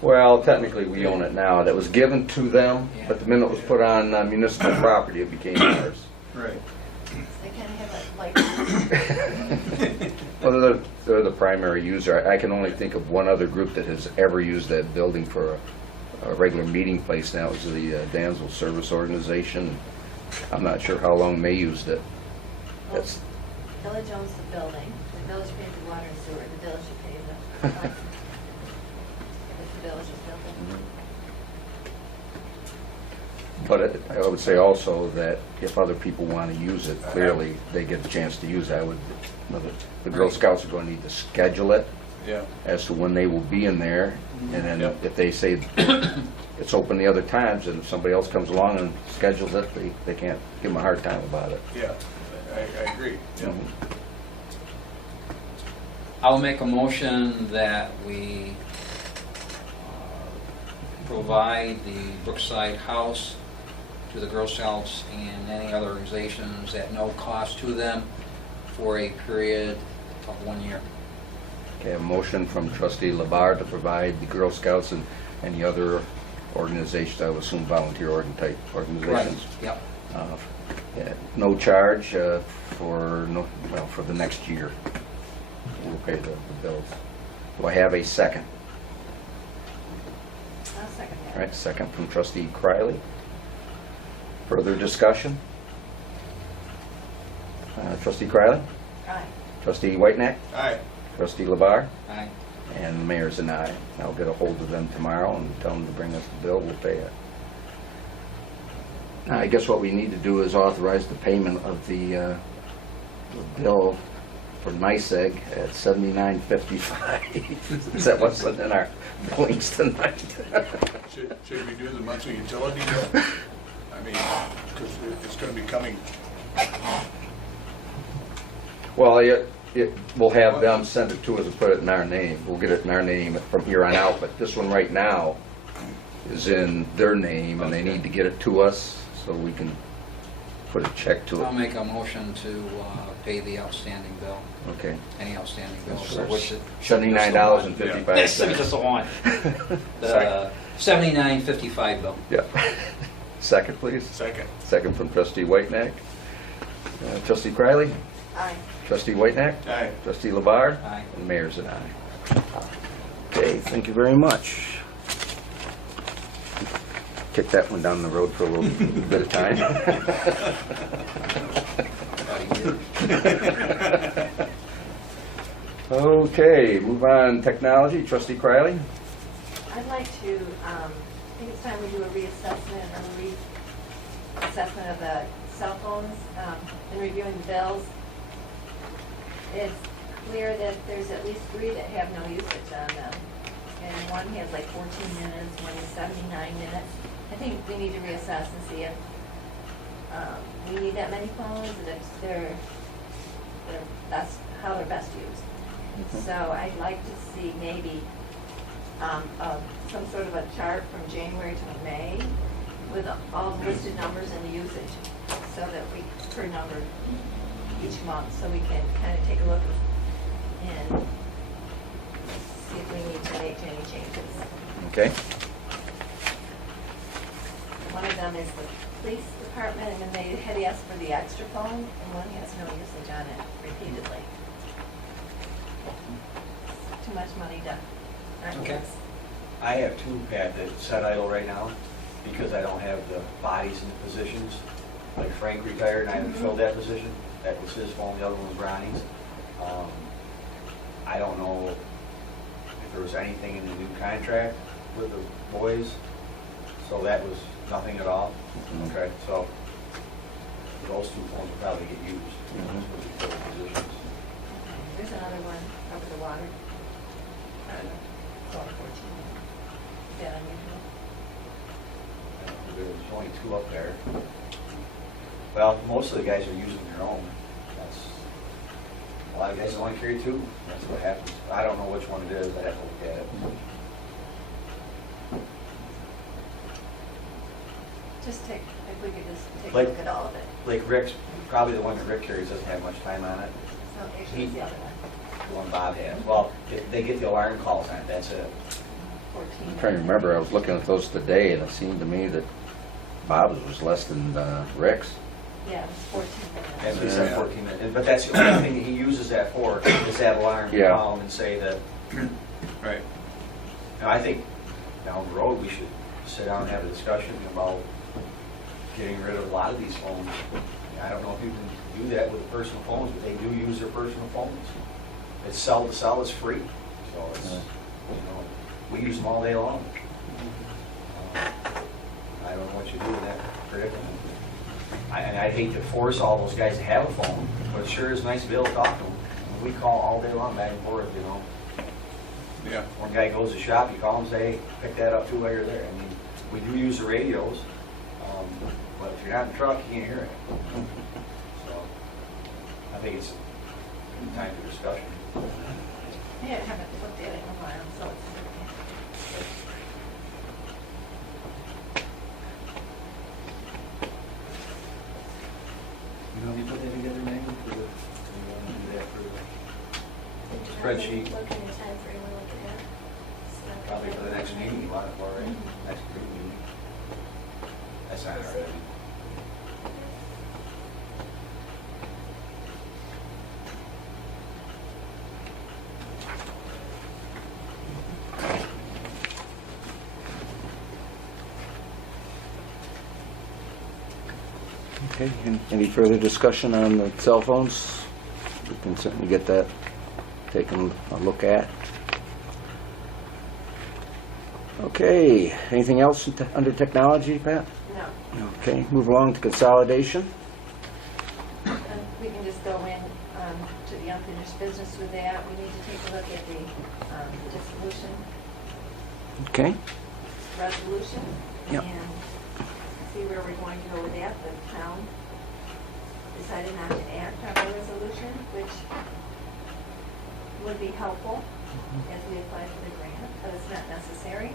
Well, technically, we own it now. That was given to them, but the minute it was put on municipal property, it became ours. Right. They kind of have a like. Well, they're the primary user. I can only think of one other group that has ever used that building for a regular meeting place now. It was the Danville Service Organization. I'm not sure how long they used it. That's Village owns the building. The village pays the water and sewer. The village should pay the license. If the village's building. But I would say also that if other people want to use it, clearly they get a chance to use it. The Girl Scouts are going to need to schedule it Yeah. as to when they will be in there. And then Yep. if they say it's open the other times, and if somebody else comes along and schedules it, they can't give them a hard time about it. Yeah, I agree. Yeah. I'll make a motion that we provide the Brookside House to the Girl Scouts and any other organizations at no cost to them for a period of 1 year. Okay, a motion from trustee Labar to provide the Girl Scouts and any other organizations, I would assume volunteer type organizations. Yep. Yeah, no charge for the next year. We'll pay the bills. Do I have a second? I'll second that. All right, second from trustee Criley. Further discussion? Trustee Criley? Aye. Trustee Whitenack? Aye. Trustee Labar? Aye. And the mayor's an aye. I'll get a hold of them tomorrow and tell them to bring us the bill, we'll pay it. Now, I guess what we need to do is authorize the payment of the bill for NYSEG at $79.55. Is that what's in our billings tonight? Should we do the monthly utility bill? I mean, because it's going to be coming, Well, we'll have them send it to us and put it in our name. We'll get it in our name from here on out, but this one right now is in their name, and they need to get it to us so we can put a check to I'll it. make a motion to pay the outstanding bill, Okay. any outstanding bills. Sure. So what's it? $79.55. Yes, just a one. The $79.55 bill. Yeah. Second, please. second. Second from trustee Whitenack. Trustee Criley? Aye. Trustee Whitenack? Aye. Trustee Labar? Aye. And mayor's an aye. Okay, thank you very much. Kick that one down the road for a little bit of time. Okay, move on, technology, trustee Criley? I'd like to, I think it's time we do a reassessment or reassessment of the cell phones, and reviewing the bills. It's clear that there's at least 3 that have no usage on them. And one has like 14 minutes, one is 79 minutes. I think we need to reassess and see if we need that many phones and if they're best, how they're best used. So I'd like to see maybe some sort of a chart from January to May with all the listed numbers and the usage, so that we, per number each month, so we can kind of take a look and see if we need to make any changes. Okay. One of them is the police department, and then they had asked for the extra phone, and one has no usage on it repeatedly. Too much money to, Okay. I have 2, Pat, that set idle right now because I don't have the bodies and the positions. Like Frank retired and I haven't filled that position. That was his phone, the other one was Ronnie's. I don't know if there was anything in the new contract with the boys, so that was nothing at all. Okay, so those 2 phones will probably get used. For the full positions. there's another one over the water. I don't know, 12 or 14. Is that unusual? There's only 2 up there. Well, most of the guys are using their own. That's, a lot of guys only carry 2. That's what happens. I don't know which one it is. I'd have to look at it. Just take, if we could just take a Like- look at all of it. Like Rick's, probably the one that Rick carries doesn't have much time on it. So actually, it's the other one, The one Bob has. Well, they get the alarm calls on it. That's it. 14. I'm trying to remember, I was looking at those today, and it seemed to me that Bob's was less than Rick's. Yeah, it was 14 That's minutes. what he said, 14 minutes. But that's the only thing that he uses that for, is that alarm to Yeah. call him and say that, Right. now, I think down the road, we should sit down and have a discussion about getting rid of a lot of these phones. I don't know if you can do that with the personal phones, but they do use their personal phones. It's cell to cell is free, so it's, we use them all day long. I don't know what you do in that predicament. And I'd hate to force all those guys to have a phone, but it sure is nice to be able to talk to them. We call all day long back and forth, Yeah. One guy goes to shop, you call him, say, hey, pick that up too while you're there. I mean, we do use the radios, but if you're not in the truck, you can't hear it. So, I think it's time for discussion. Yeah, I haven't looked at it in a while, so it's, You know, you put that together, Megan, for the, you want to do that for the spreadsheet? Looking at time frame we're looking at. So- Probably for the next meeting, you want it for, right? Next group meeting. That's not hard. Okay, any further discussion on the cell phones? We can certainly get that taken a look at. Okay, anything else under technology, Pat? no. Okay, move along to consolidation. And we can just go in to the unfinished business with that. We need to take a look at the dissolution Okay, resolution. Yep. And see see where we're going to go with that. The town decided not to act on our resolution, which would be helpful as we apply for the grant, but it's not necessary.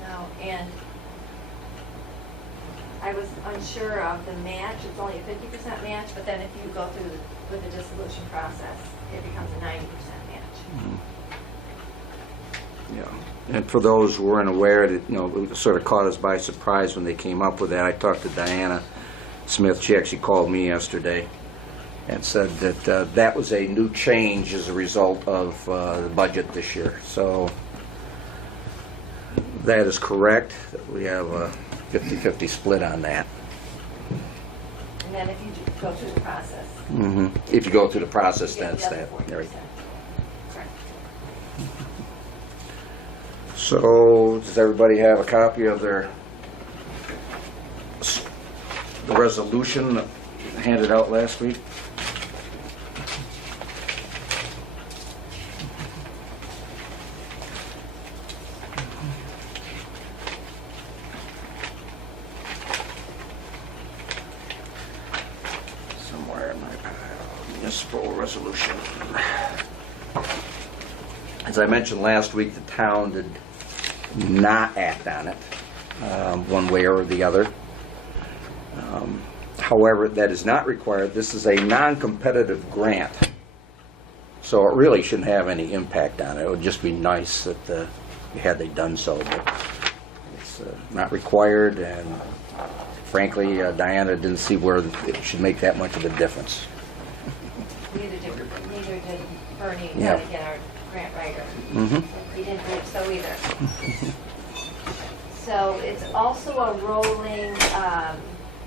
So, and I was unsure of the match. It's only a 50% match, but then if you go through with the dissolution process, it becomes a 90% match. Yeah, and for those who weren't aware, that, you know, it sort of caught us by surprise when they came up with that. I talked to Diana Smith. She actually called me yesterday and said that that was a new change as a result of the budget this year. So that is correct. We have a 50-50 split on that. And then if you go through the process, If you go through the process, you get that's the that. other 40%. Right. Correct. So, does everybody have a copy of the resolution handed out last week? Somewhere in my pile, municipal resolution. As I mentioned last week, the town did not act on it, one way or the other. However, that is not required. This is a non-competitive grant, so it really shouldn't have any impact on it. It would just be nice that had they done so, but it's not required, and frankly, Diana didn't see where it should make that much of a difference. Neither did Bernie, Yeah. again, our grant writer. Mhm. He didn't believe so either. So it's also a rolling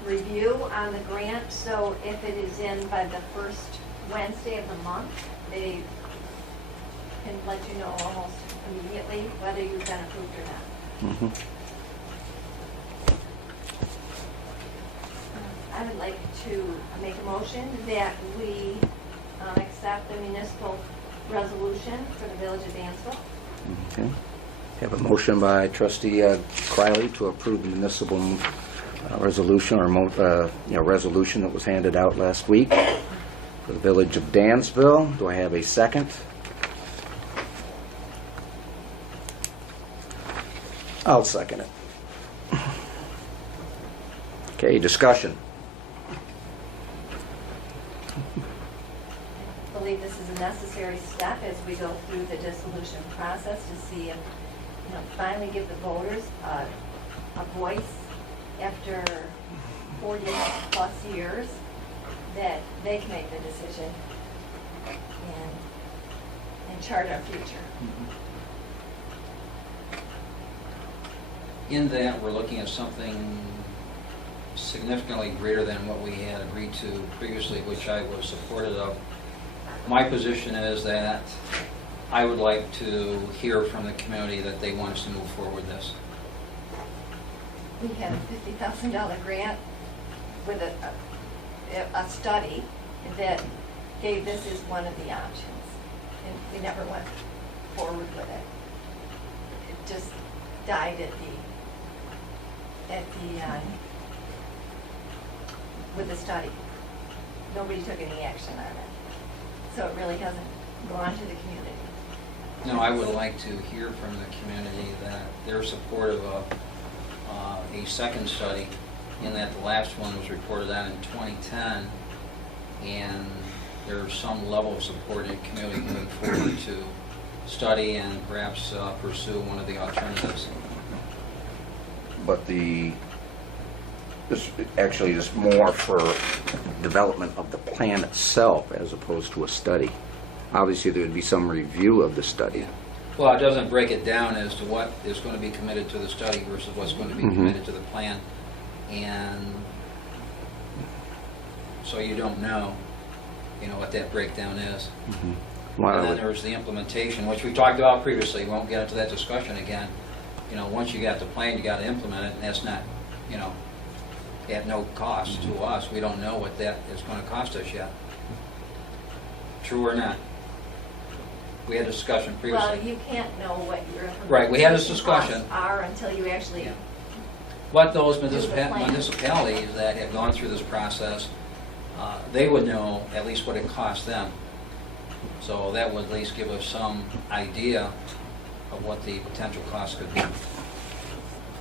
review on the grant, so if it is in by the first Wednesday of the month, they can let you know almost immediately whether you've been approved or not. Mhm. I would like to make a motion that we accept the municipal resolution for the Village of Dansville. Okay. Have a motion by trustee Criley to approve the municipal resolution or resolution that was handed out last week for the Village of Dansville. Do I have a second? I'll second it. Okay, discussion. I believe this is a necessary step as we go through the dissolution process to see if, finally give the voters a voice after 40-plus years, that they can make the decision and chart our future. In that, we're looking at something significantly greater than what we had agreed to previously, which I was supportive of. My position is that I would like to hear from the community that they want us to move forward with this. We had a $50,000 grant with a study that gave this as one of the options, and we never went forward with it. It just died with the study. Nobody took any action on it, so it really hasn't gone to the community. No, I would like to hear from the community that they're supportive of a second study, in that the last one was reported on in 2010, and there's some level of support in the community moving forward to study and perhaps pursue one of the alternatives. But this actually is more for development of the plan itself as opposed to a study. Obviously, there would be some review of the study. Well, it doesn't break it down as to what is going to be committed to the study versus what's going to be committed to the plan. And so you don't know, what that breakdown is. Well, And then there's the implementation, which we talked about previously. We won't get into that discussion again. Once you got the plan, you got to implement it, and that's not, at no cost to us. We don't know what that is going to cost us yet. True or not? We had a discussion previously. Well, you can't know what your Right, we had this implementation discussion. costs are until you actually Yeah. But those Do the plan. municipalities that have gone through this process, they would know at least what it cost them. So that would at least give us some idea of what the potential cost could be.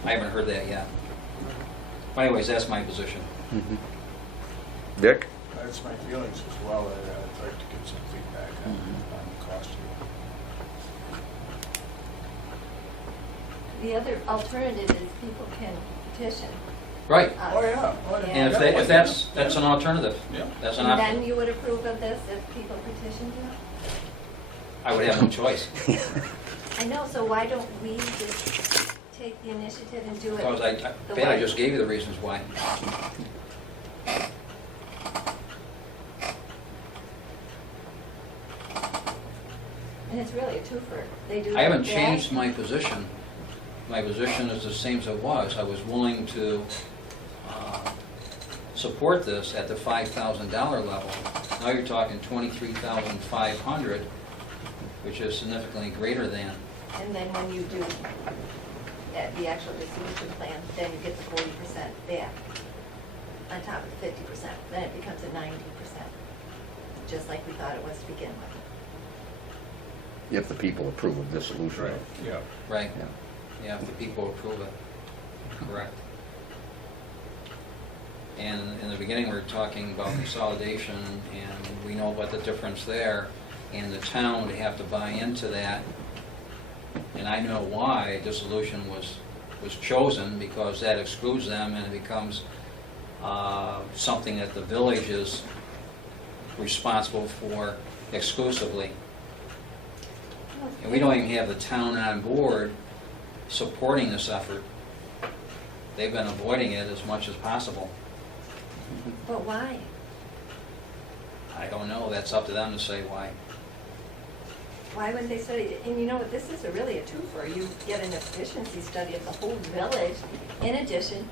I haven't heard that yet. But anyways, that's my position. Dick? That's my feelings as well. I'd like to get some feedback on the cost of The other alternative is people can petition Right. us. Oh, yeah. Oh, yeah. And if that's an alternative. Yeah. That's an And option. then you would approve of this if people petitioned you? I would have no choice. I know, so why don't we just take the initiative and do it? Because the I way- just gave you the reasons why. And it's really a twofer. They do. I haven't that. changed my position. My position is the same as it was. I was willing to support this at the $5,000 level. Now you're talking $23,500, which is significantly greater than. And then when you do the actual dissolution plan, then you get the 40% back on top of the 50%. Then it becomes a 90%, just like we thought it was to begin with. If the people approve of dissolution. Right, yeah. Right. Yeah. Yeah, if the people approve it. Correct. And in the beginning, we were talking about consolidation, and we know about the difference there, and the town would have to buy into that. And I know why dissolution was chosen, because that excludes them, and it becomes something that the village is responsible for exclusively. And we don't even have the town on board supporting this effort. They've been avoiding it as much as possible. But why? I don't know, that's up to them to say why. Why would they study it? And you know what, this is really a twofer. You get an efficiency study of the whole village in addition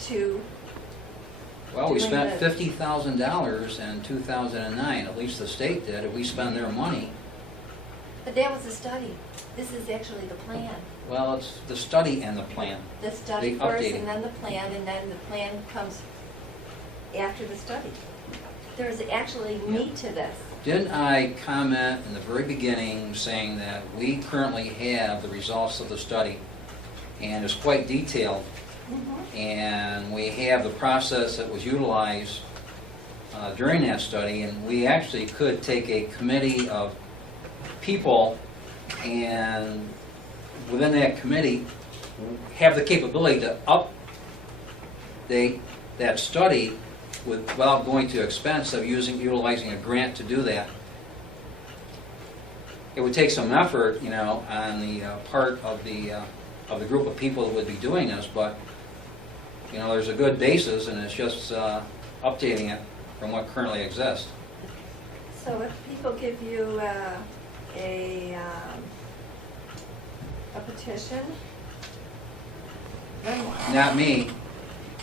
to, Well, we Doing spent the- $50,000 in 2009, at least the state did. If we spend their money, but that was a study. This is actually the plan. well, it's the study and the plan. The study They first update it. and then the plan, and then the plan comes after the study. There's actually meat to this. Didn't I comment in the very beginning saying that we currently have the results of the study, and it's quite detailed, and we have the process that was utilized during that study, and we actually could take a committee of people and within that committee have the capability to update that study without going to expense of utilizing a grant to do that. It would take some effort, on the part of the group of people that would be doing this, but, there's a good basis, and it's just updating it from what currently exists. So if people give you a petition, then what? Not me,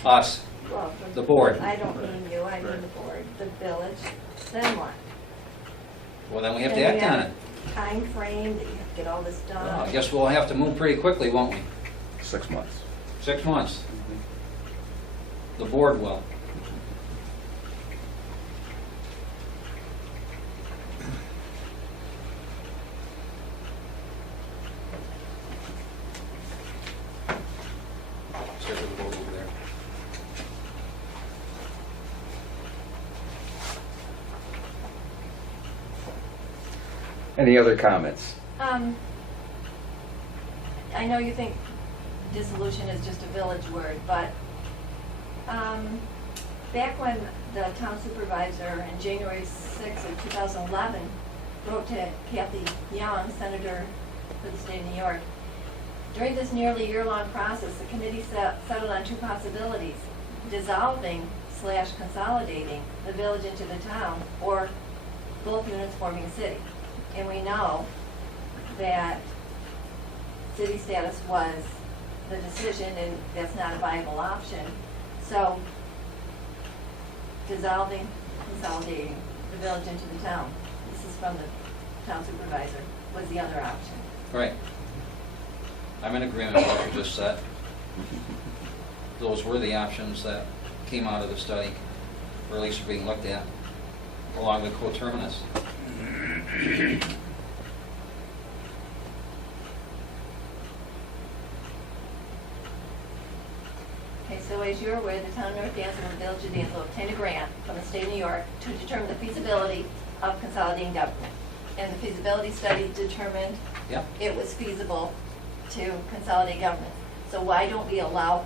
us. Well, The board. I don't mean you, I mean the board, the village, then what? Well, then we have to Then act you on have it. Time frame that you have to get all this Well, done. I guess we'll have to move pretty quickly, won't we? 6 months. 6 months. The board will. Start with the vote over there. Any other comments? I know you think dissolution is just a village word, but back when the town supervisor in January 6th of 2011 wrote to Kathy Young, Senator for the state of New York, during this nearly year-long process, the committee settled on two possibilities: dissolving/consolidating the village into the town, or both units forming a city. And we know that city status was the decision, and that's not a viable option. So dissolving, consolidating the village into the town, this is from the town supervisor, was the other option. Right. I'm in agreement with what you just said. those were the options that came out of the study, or at least are being looked at, along with coterminous. Okay, so as you're aware, the town of North Dansville and the village of Dansville obtained a grant from the state of New York to determine the feasibility of consolidating government. And the feasibility study determined Yep. it was feasible to consolidate government. So why don't we allow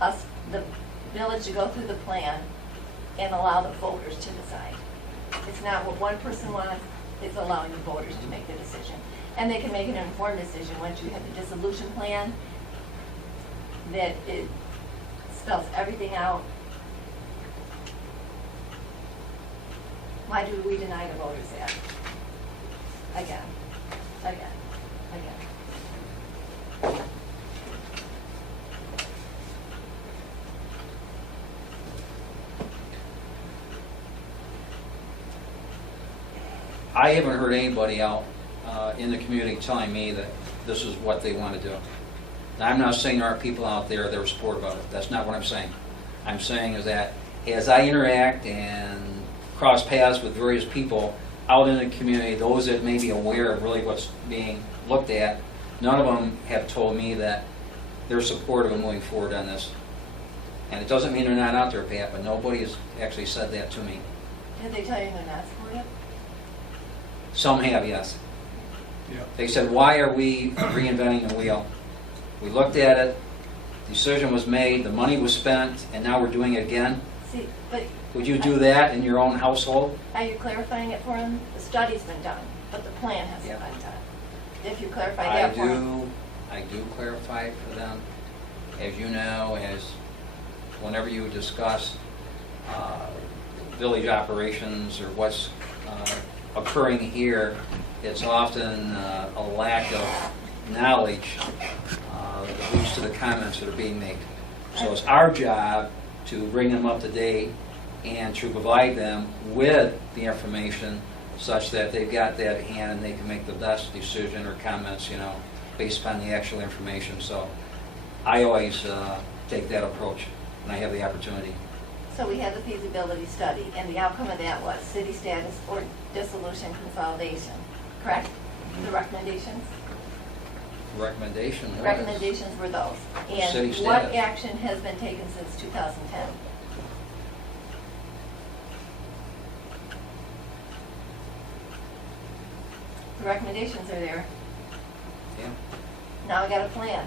us, the village, to go through the plan and allow the voters to decide? It's not what one person wants, it's allowing the voters to make the decision. And they can make an informed decision once you have the dissolution plan, that it spells everything out. Why do we deny the voters that? Again. I haven't heard anybody out in the community telling me that this is what they want to do. Now, I'm not saying there are people out there that are supportive of it. That's not what I'm saying. I'm saying is that as I interact and cross paths with various people out in the community, those that may be aware of really what's being looked at, none of them have told me that they're supportive of moving forward on this. And it doesn't mean they're not out there, Pat, but nobody has actually said that to me. Did they tell you they're not supportive? Some have, yes. Yeah. They said, why are we reinventing the wheel? We looked at it, decision was made, the money was spent, and now we're doing it again? See, but Would you do that in your own household? are you clarifying it for them? The study's been done, but the plan hasn't Yeah. been done. If you clarify I that for them. do clarify it for them. As you know, whenever you discuss village operations or what's occurring here, it's often a lack of knowledge that leads to the comments that are being made. So it's our job to bring them up to date and to provide them with the information such that they've got that at hand and they can make the best decision or comments, based upon the actual information. So I always take that approach when I have the opportunity. So we had the feasibility study, and the outcome of that was city status or dissolution consolidation, correct? The recommendations? Recommendation was... Recommendations were those. City And what status. action has been taken since 2010? The recommendations are there. Yeah. Now we got a plan.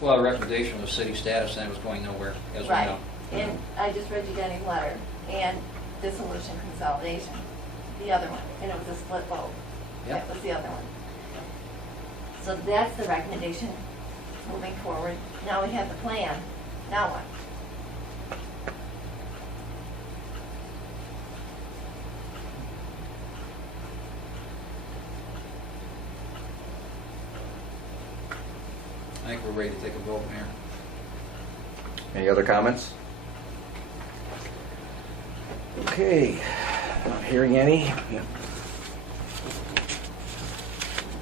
Well, the recommendation was city status and it was going nowhere, as we Right. know. And I just read you Denny's letter, and dissolution consolidation, the other one, and it was a split vote. Yep. That was the other one. So that's the recommendation moving forward. Now we have the plan. Now what? I think we're ready to take a vote, Mayor. Any other comments? Okay, not hearing any.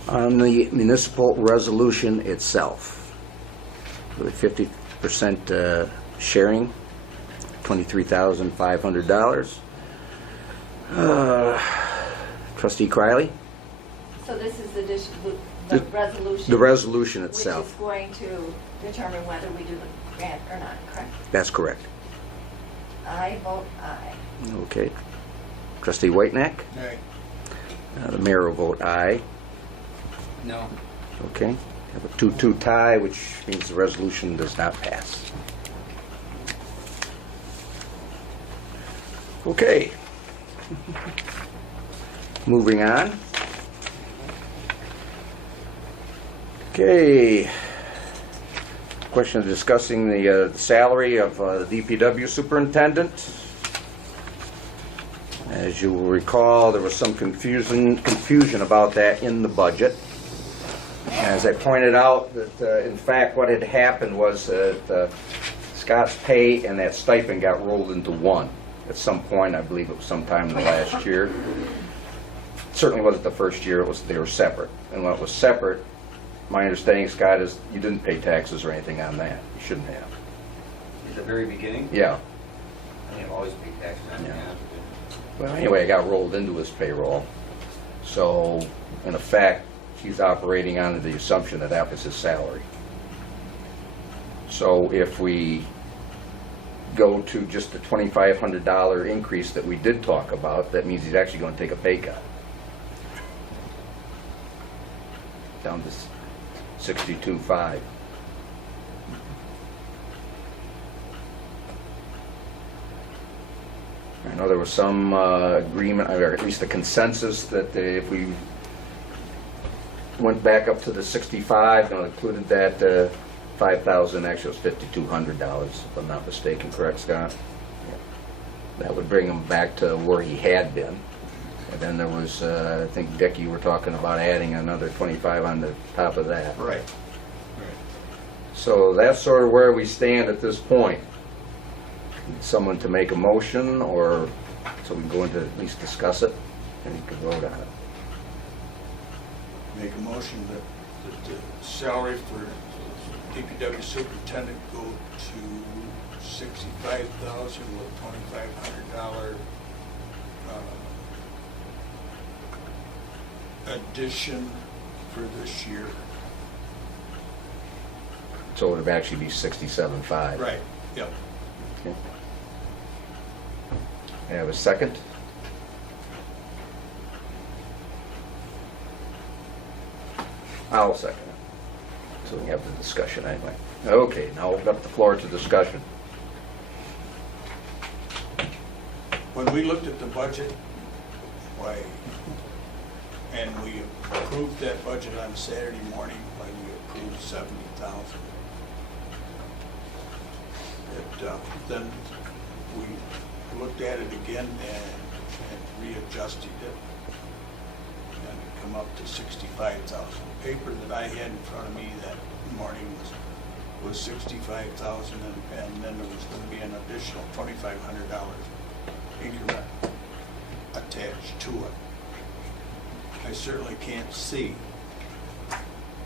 On the municipal resolution itself, with 50% sharing, $23,500. Trustee Criley? So this is the The- resolution. The resolution Which is itself, going to determine whether we do the grant or not, correct? that's correct. I vote aye. Okay. Trustee Whitenack? Nay. The mayor will vote aye. No. Okay. Have a 2-2 tie, which means the resolution does not pass. Okay. Moving on. Okay. Question of discussing the salary of the DPW superintendent. As you will recall, there was some confusion about that in the budget. As I pointed out, that in fact what had happened was that Scott's pay and that stipend got rolled into one at some point. I believe it was sometime in the last year. Certainly wasn't the first year. They were separate. And when it was separate, my understanding, Scott, is you didn't pay taxes or anything on that. You shouldn't have. At the very beginning, Yeah. I have always paid taxes on Yeah. that. Well, anyway, it got rolled into his payroll. So, in effect, he's operating under the assumption that that was his salary. So if we go to just the $2,500 increase that we did talk about, that means he's actually going to take a pay cut. Down to 62.5. I know there was some agreement, or at least a consensus, that if we went back up to the 65, included that 5,000, actually it was $5,200, if I'm not mistaken, correct, Scott? That would bring him back to where he had been. And then there was, I think, Dick, you were talking about adding another 25 on the top of that. Right. So that's sort of where we stand at this point. Need someone to make a motion, or so we can go into at least discuss it, and you can vote on it. Make a motion that the salary for DPW superintendent go to $65,000 with $2,500 addition for this year. So it would actually be 67.5. Right, yep. Okay. I have a second. I'll second it. So we have the discussion anyway. Okay, now open up the floor to discussion. When we looked at the budget, why, and we approved that budget on Saturday morning, when we approved 70,000. Then we looked at it again and readjusted it and come up to 65,000. The paper that I had in front of me that morning was 65,000, and then there was going to be an additional $2,500 increment attached to it. I certainly can't see,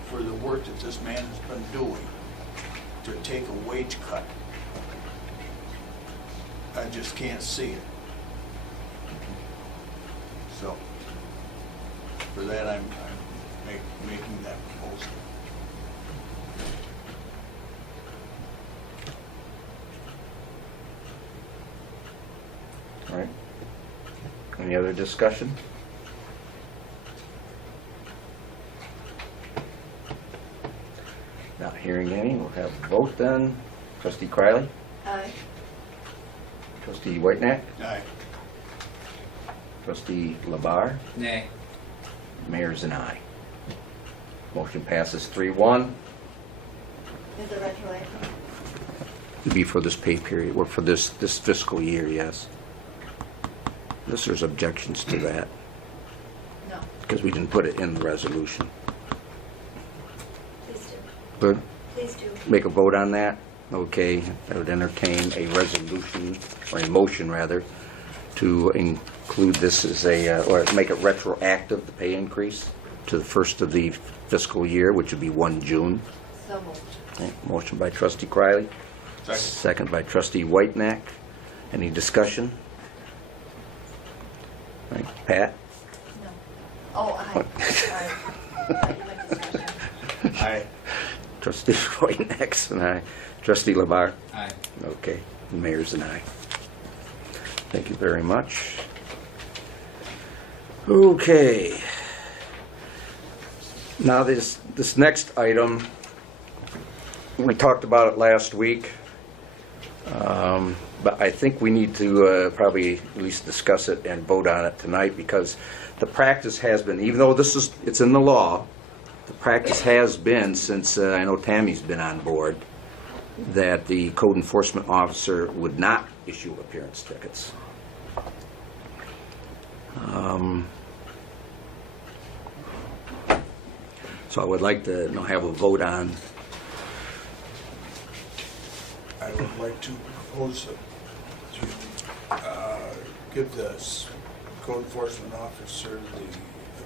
for the work that this man has been doing, to take a wage cut. I just can't see it. So, for that, I'm making that proposal. All right. Any other discussion? Not hearing any, we'll have a vote then. Trustee Criley? Aye. Trustee Whitenack? Aye. Trustee Labar? Nay. Mayor's an aye. Motion passes 3-1. Is it retroactive? It'd be for this pay period, or for this fiscal year, yes. Unless there's objections to that, No. because we didn't put it in the resolution. Please do. Good? Please do. Make a vote on that? Okay, I would entertain a resolution, or a motion rather, to include this as a, or make it retroactive, the pay increase, to the first of the fiscal year, which would be 1 June. So moved. Okay, motion by Trustee Criley. Second. Second by Trustee Whitenack. Any discussion? Right, Pat? No. Oh, aye. Sorry. Thought you meant discussion. Aye. Trustee Whitenack's and aye. Trustee Labar? Aye. Okay, the mayor's an aye. Thank you very much. Okay. Now this next item, we talked about it last week, but I think we need to probably at least discuss it and vote on it tonight, because the practice has been, even though it's in the law, the practice has been, since I know Tammy's been on board, that the code enforcement officer would not issue appearance tickets. So I would like to have a vote on. I would like to propose to give the code enforcement officer the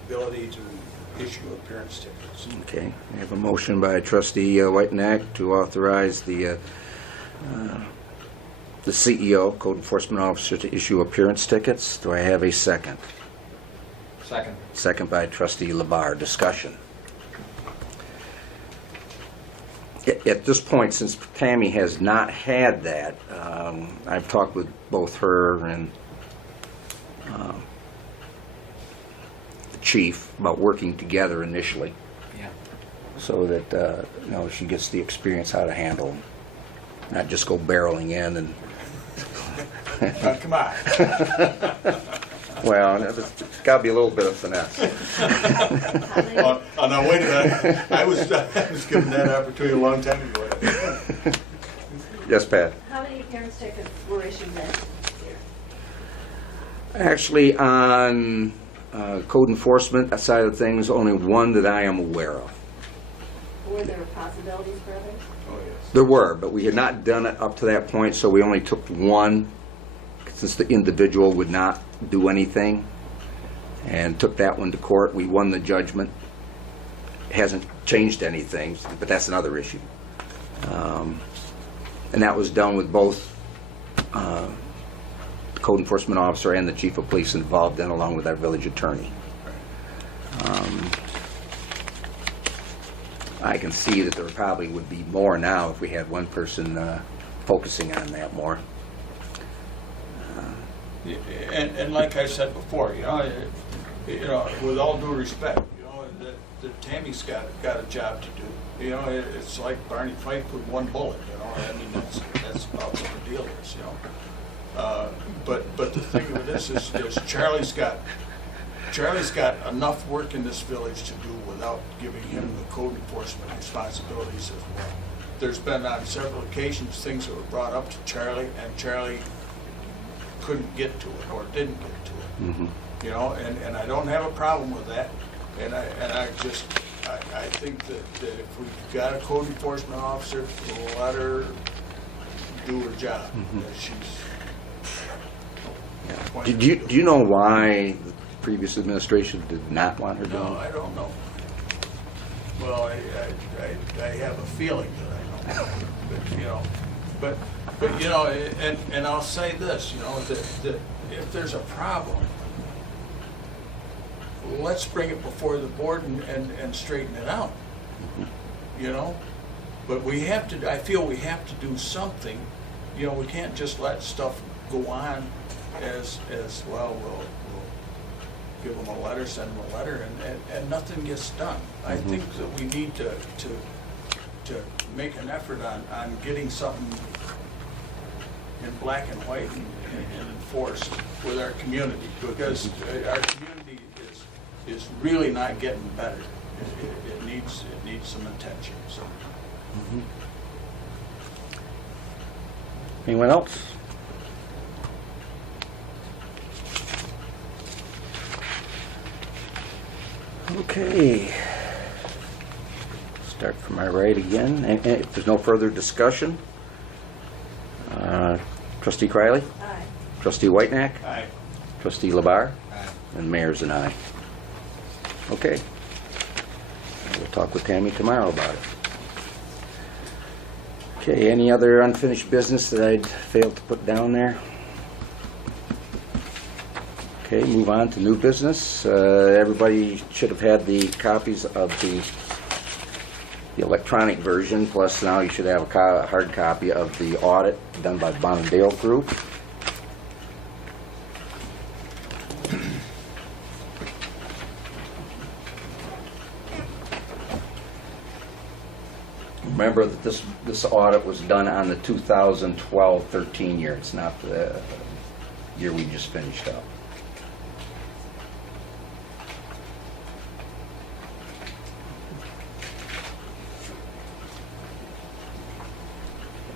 ability to issue appearance tickets. Okay, we have a motion by trustee Whitenack to authorize the CEO, code enforcement officer, to issue appearance tickets. Do I have a second? Second. Second by trustee Labar. Discussion. At this point, since Tammy has not had that, I've talked with both her and the chief about working together initially, Yeah. so that she gets the experience how to handle them, not just go barreling in and Come on. well, there's got to be a little bit of finesse. Oh, no, wait a minute. I was given that opportunity a long time ago. Yes, Pat. How many appearance tickets were issued this year? Actually, on code enforcement side of things, only one that I am aware of. Were there possibilities for others? Oh, yes. There were, but we had not done it up to that point, so we only took one, since the individual would not do anything, and took that one to court. We won the judgment. Hasn't changed anything, but that's another issue. And that was done with both the code enforcement officer and the chief of police involved in, along with our village attorney. I can see that there probably would be more now if we had one person focusing on that more. And like I said before, with all due respect, that Tammy's got a job to do. It's like Barney Fife with one bullet. I mean, that's about what the deal is. But the thing of this is Charlie's got enough work in this village to do without giving him the code enforcement responsibilities as well. There's been on several occasions things that were brought up to Charlie, and Charlie couldn't get to it or didn't get to it. Mm-hmm. And I don't have a problem with that. And I think that if we've got a code enforcement officer, we'll let her do her job. Mm-hmm. That she's. Do you know why the previous administration did not want her doing No, it? I don't know. Well, I have a feeling that I know. But and I'll say this, that if there's a problem, let's bring it before the board and straighten it out. But I feel we have to do something. We can't just let stuff go on as well. We'll give them a letter, send them a letter, and nothing gets done. I think that we need to make an effort on getting something in black and white and enforced with our community, because our community is really not getting better. It needs some attention. So. Anyone else? Okay. Start from my right again. And if there's no further discussion, Trustee Criley? Aye. Trustee Whitenack? Aye. Trustee Labar? Aye. And Mayor's an aye. Okay. We'll talk with Tammy tomorrow about it. Okay, any other unfinished business that I'd failed to put down there? Okay, move on to new business. Everybody should have had the copies of the electronic version, plus now you should have a hard copy of the audit done by Bonadale Group. Remember that this audit was done on the 2012-13 year. It's not the year we just finished up.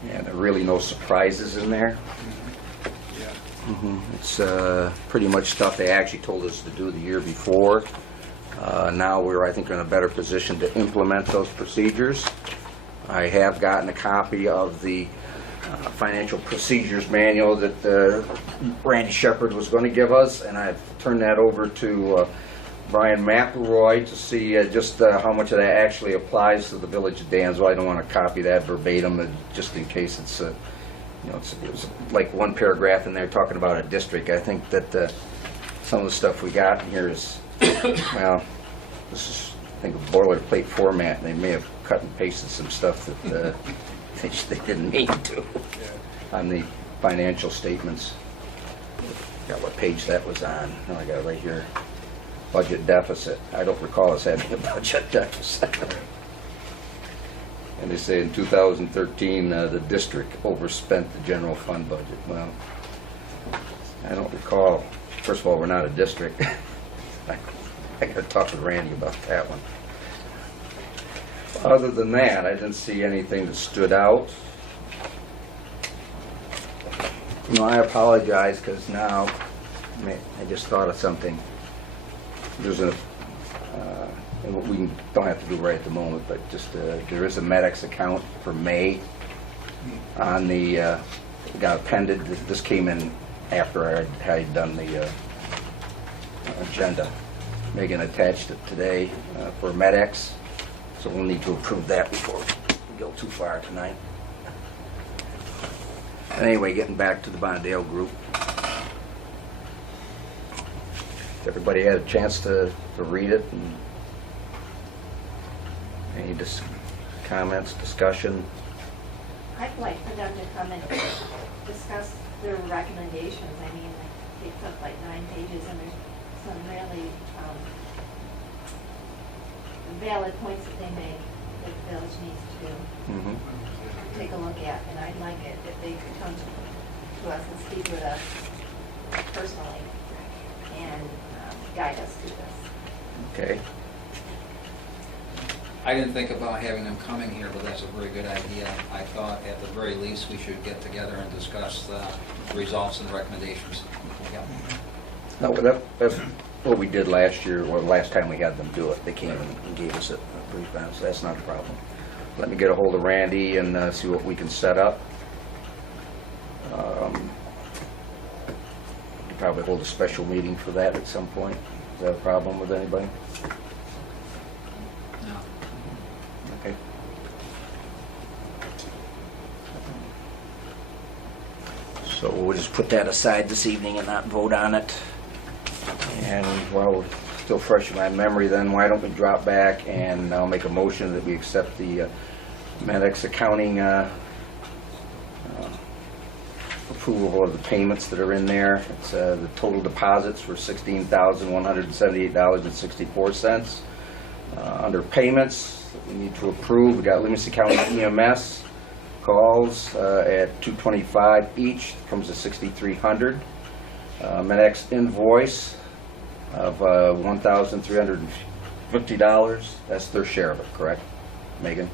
Yeah, there are really no surprises in there. Yeah. It's pretty much stuff they actually told us to do the year before. Now we're, I think, in a better position to implement those procedures. I have gotten a copy of the financial procedures manual that Randy Shepard was going to give us, and I've turned that over to Brian McElroy to see just how much of that actually applies to the village of Dansville. I don't want to copy that verbatim, just in case it's, you know, it was like one paragraph in there talking about a district. I think that some of the stuff we got in here is, well, this is, I think, a boilerplate format. They may have cut and pasted some stuff that they didn't mean to on the financial statements. Got what page that was on. No, I got it right here. Budget deficit. I don't recall us having a budget deficit. And they say in 2013, the district overspent the general fund budget. Well, I don't recall. First of all, we're not a district. I got to talk with Randy about that one. Other than that, I didn't see anything that stood out. You know, I apologize because now I just thought of something. There's a, and we don't have to do right at the moment, but just there is a MedX account for May on the, got appended. This came in after I had done the agenda. Megan attached it today for MedX, so we'll need to approve that before we go too far tonight. Anyway, getting back to the Bondale Group. Everybody had a chance to read it? And any comments, discussion? I'd like for them to come and discuss their recommendations. I mean, they took like 9 pages, and there's some really valid points that they make that the village needs to take a look at. And I'd like it if they could come to us and speak with us personally and guide us through this. Okay. I didn't think about having them coming here, but that's a very good idea. I thought at the very least we should get together and discuss the results and recommendations. Yeah. No, but that's what we did last year, or last time we had them do it. They came and gave us a brief answer. That's not a problem. Let me get a hold of Randy and see what we can set up. Probably hold a special meeting for that at some point. Is that a problem with anybody? No. Okay. So we'll just put that aside this evening and not vote on it. And while we're still fresh in my memory, then why don't we drop back and I'll make a motion that we accept the MedX accounting approval of the payments that are in there. It's the total deposits were $16,178.64. Under payments that we need to approve, we got Livingston County EMS calls at $225 each, comes to $6,300. MedX invoice of $1,350. That's their share of it, correct, Megan?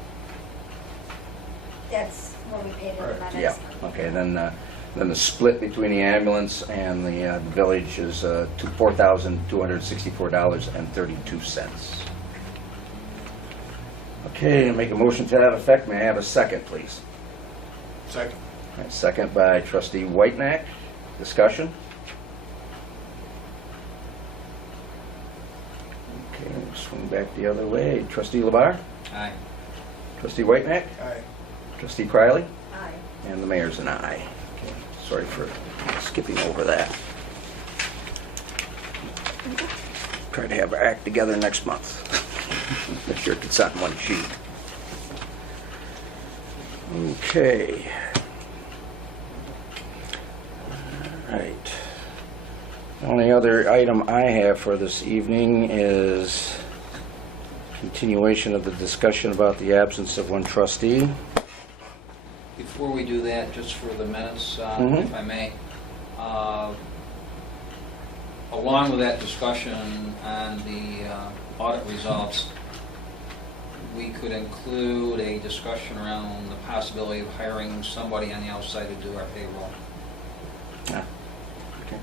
That's when we paid the MedX. Yeah. Okay. Then the split between the ambulance and the village is $4,264.32. Okay, make a motion to that effect. May I have a second, please? Second. All right, second by Trustee Whitenack. Discussion? Okay, we'll swing back the other way. Trustee LeBar? Aye. Trustee Whitenack? Aye. Trustee Criley? Aye. And the mayor's an aye. Okay, sorry for skipping over that. Try to have our act together next month. Make sure it's on one sheet. Okay. All right. The only other item I have for this evening is continuation of the discussion about the absence of one trustee. Before we do that, just for the minutes, if I may, along with that discussion on the audit results, we could include a discussion around the possibility of hiring somebody on the outside to do our payroll. Yeah. Okay.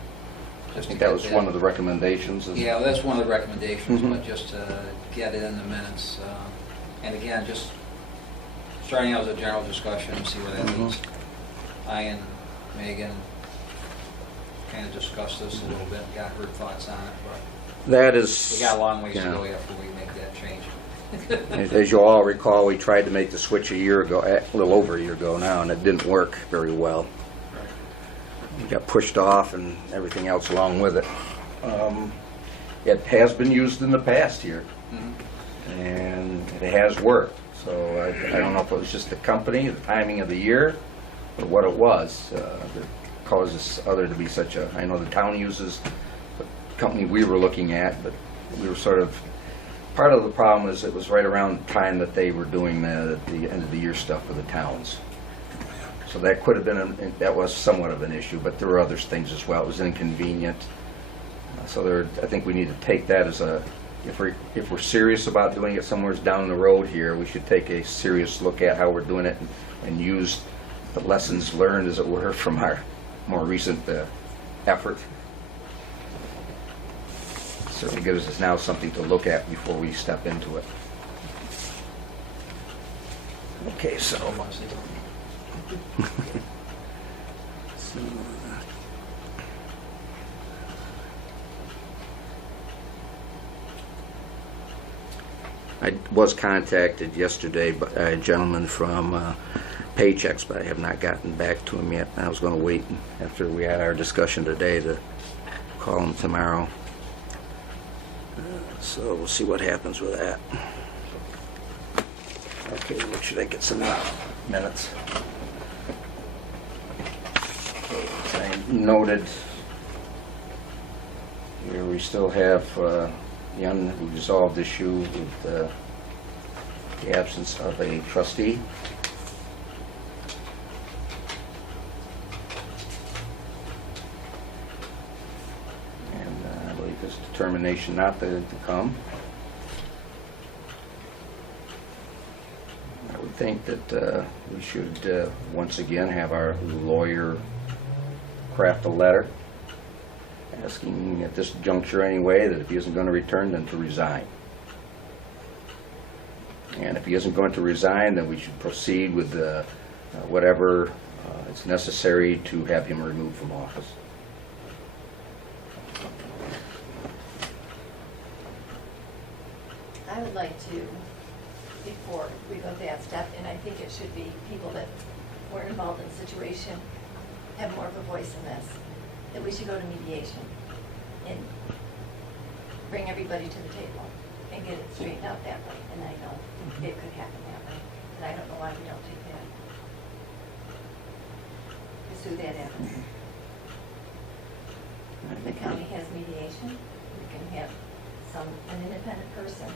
I Just think to that get was one of the recommendations. Yeah, well, that's one of the recommendations, Mhm. but just to get it in the minutes. And again, just starting out as a general discussion, see where that leads. I and Megan, kind of discussed this a little bit, got her thoughts on it, but That is... we got a long ways to yeah. go after we make that change. As you all recall, we tried to make the switch a year ago, a little over a year ago now, and it didn't work very well. It got pushed off and everything else along with it. It has been used in the past here, and it has worked. So I don't know if it was just the company, the timing of the year, or what it was that causes other to be such a... I know the town uses the company we were looking at, but we were sort of... Part of the problem is it was right around the time that they were doing the end of the year stuff for the towns. So that could have been, that was somewhat of an issue, but there were other things as well. It was inconvenient. So I think we need to take that as a, if we're serious about doing it somewhere down the road here, we should take a serious look at how we're doing it and use the lessons learned, as it were, from our more recent effort. Certainly gives us now something to look at before we step into it. Okay, so... I was contacted yesterday by a gentleman from Paychecks, but I have not gotten back to him yet. I was going to wait after we had our discussion today to call him tomorrow. So we'll see what happens with that. Okay, make sure I get some minutes. As I noted, here we still have the unresolved issue with the absence of a trustee. And I believe his determination not to come. I would think that we should once again have our lawyer craft a letter asking at this juncture anyway that if he isn't going to return, then to resign. And if he isn't going to resign, then we should proceed with whatever is necessary to have him removed from office. I would like to, before we go that step, and I think it should be people that were involved in the situation have more of a voice in this, that we should go to mediation and bring everybody to the table and get it straightened out that way. And I know it could happen that way, and I don't know why we don't take that, pursue that avenue. If the county has mediation, we can have an independent person.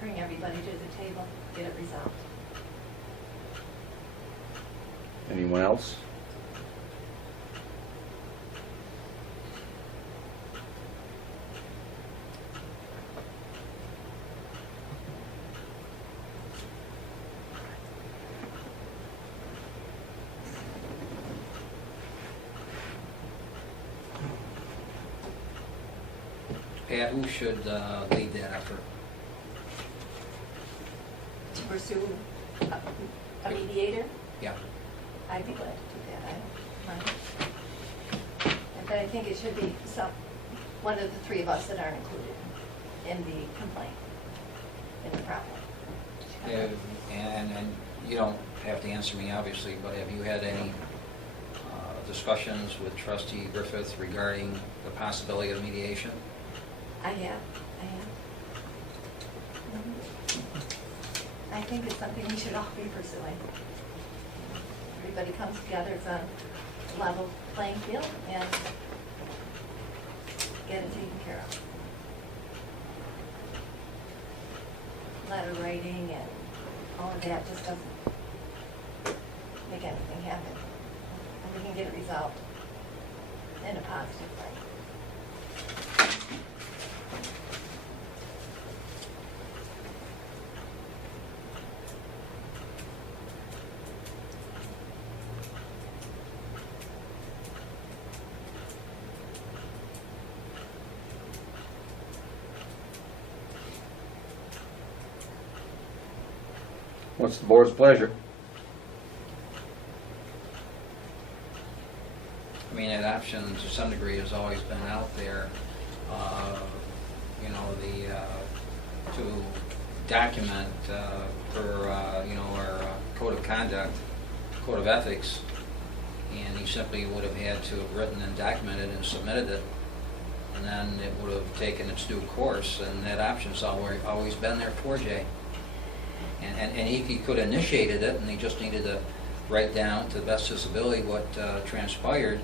Bring everybody to the table, get it resolved. Anyone else? Pat, who should lead that effort? To pursue a mediator, Yeah. I'd be glad to do that, I don't mind. But I think it should be one of the three of us that aren't included in the complaint, in the problem. And you don't have to answer me, obviously, but have you had any discussions with Trustee Griffith regarding the possibility of mediation? I have. I think it's something we should all be pursuing. Everybody comes together as a level playing field and get it taken care of. Letter writing and all of that just doesn't make anything happen. And we can get it resolved in a positive way. What's the board's pleasure? option to some degree has always been out there. You know, to document per, you know, our code of conduct, code of ethics, and he simply would have had to have written and documented and submitted it, and then it would have taken its due course, and that option's always been there for Jay. And he could have initiated it, and he just needed to write down to the best of his ability what transpired,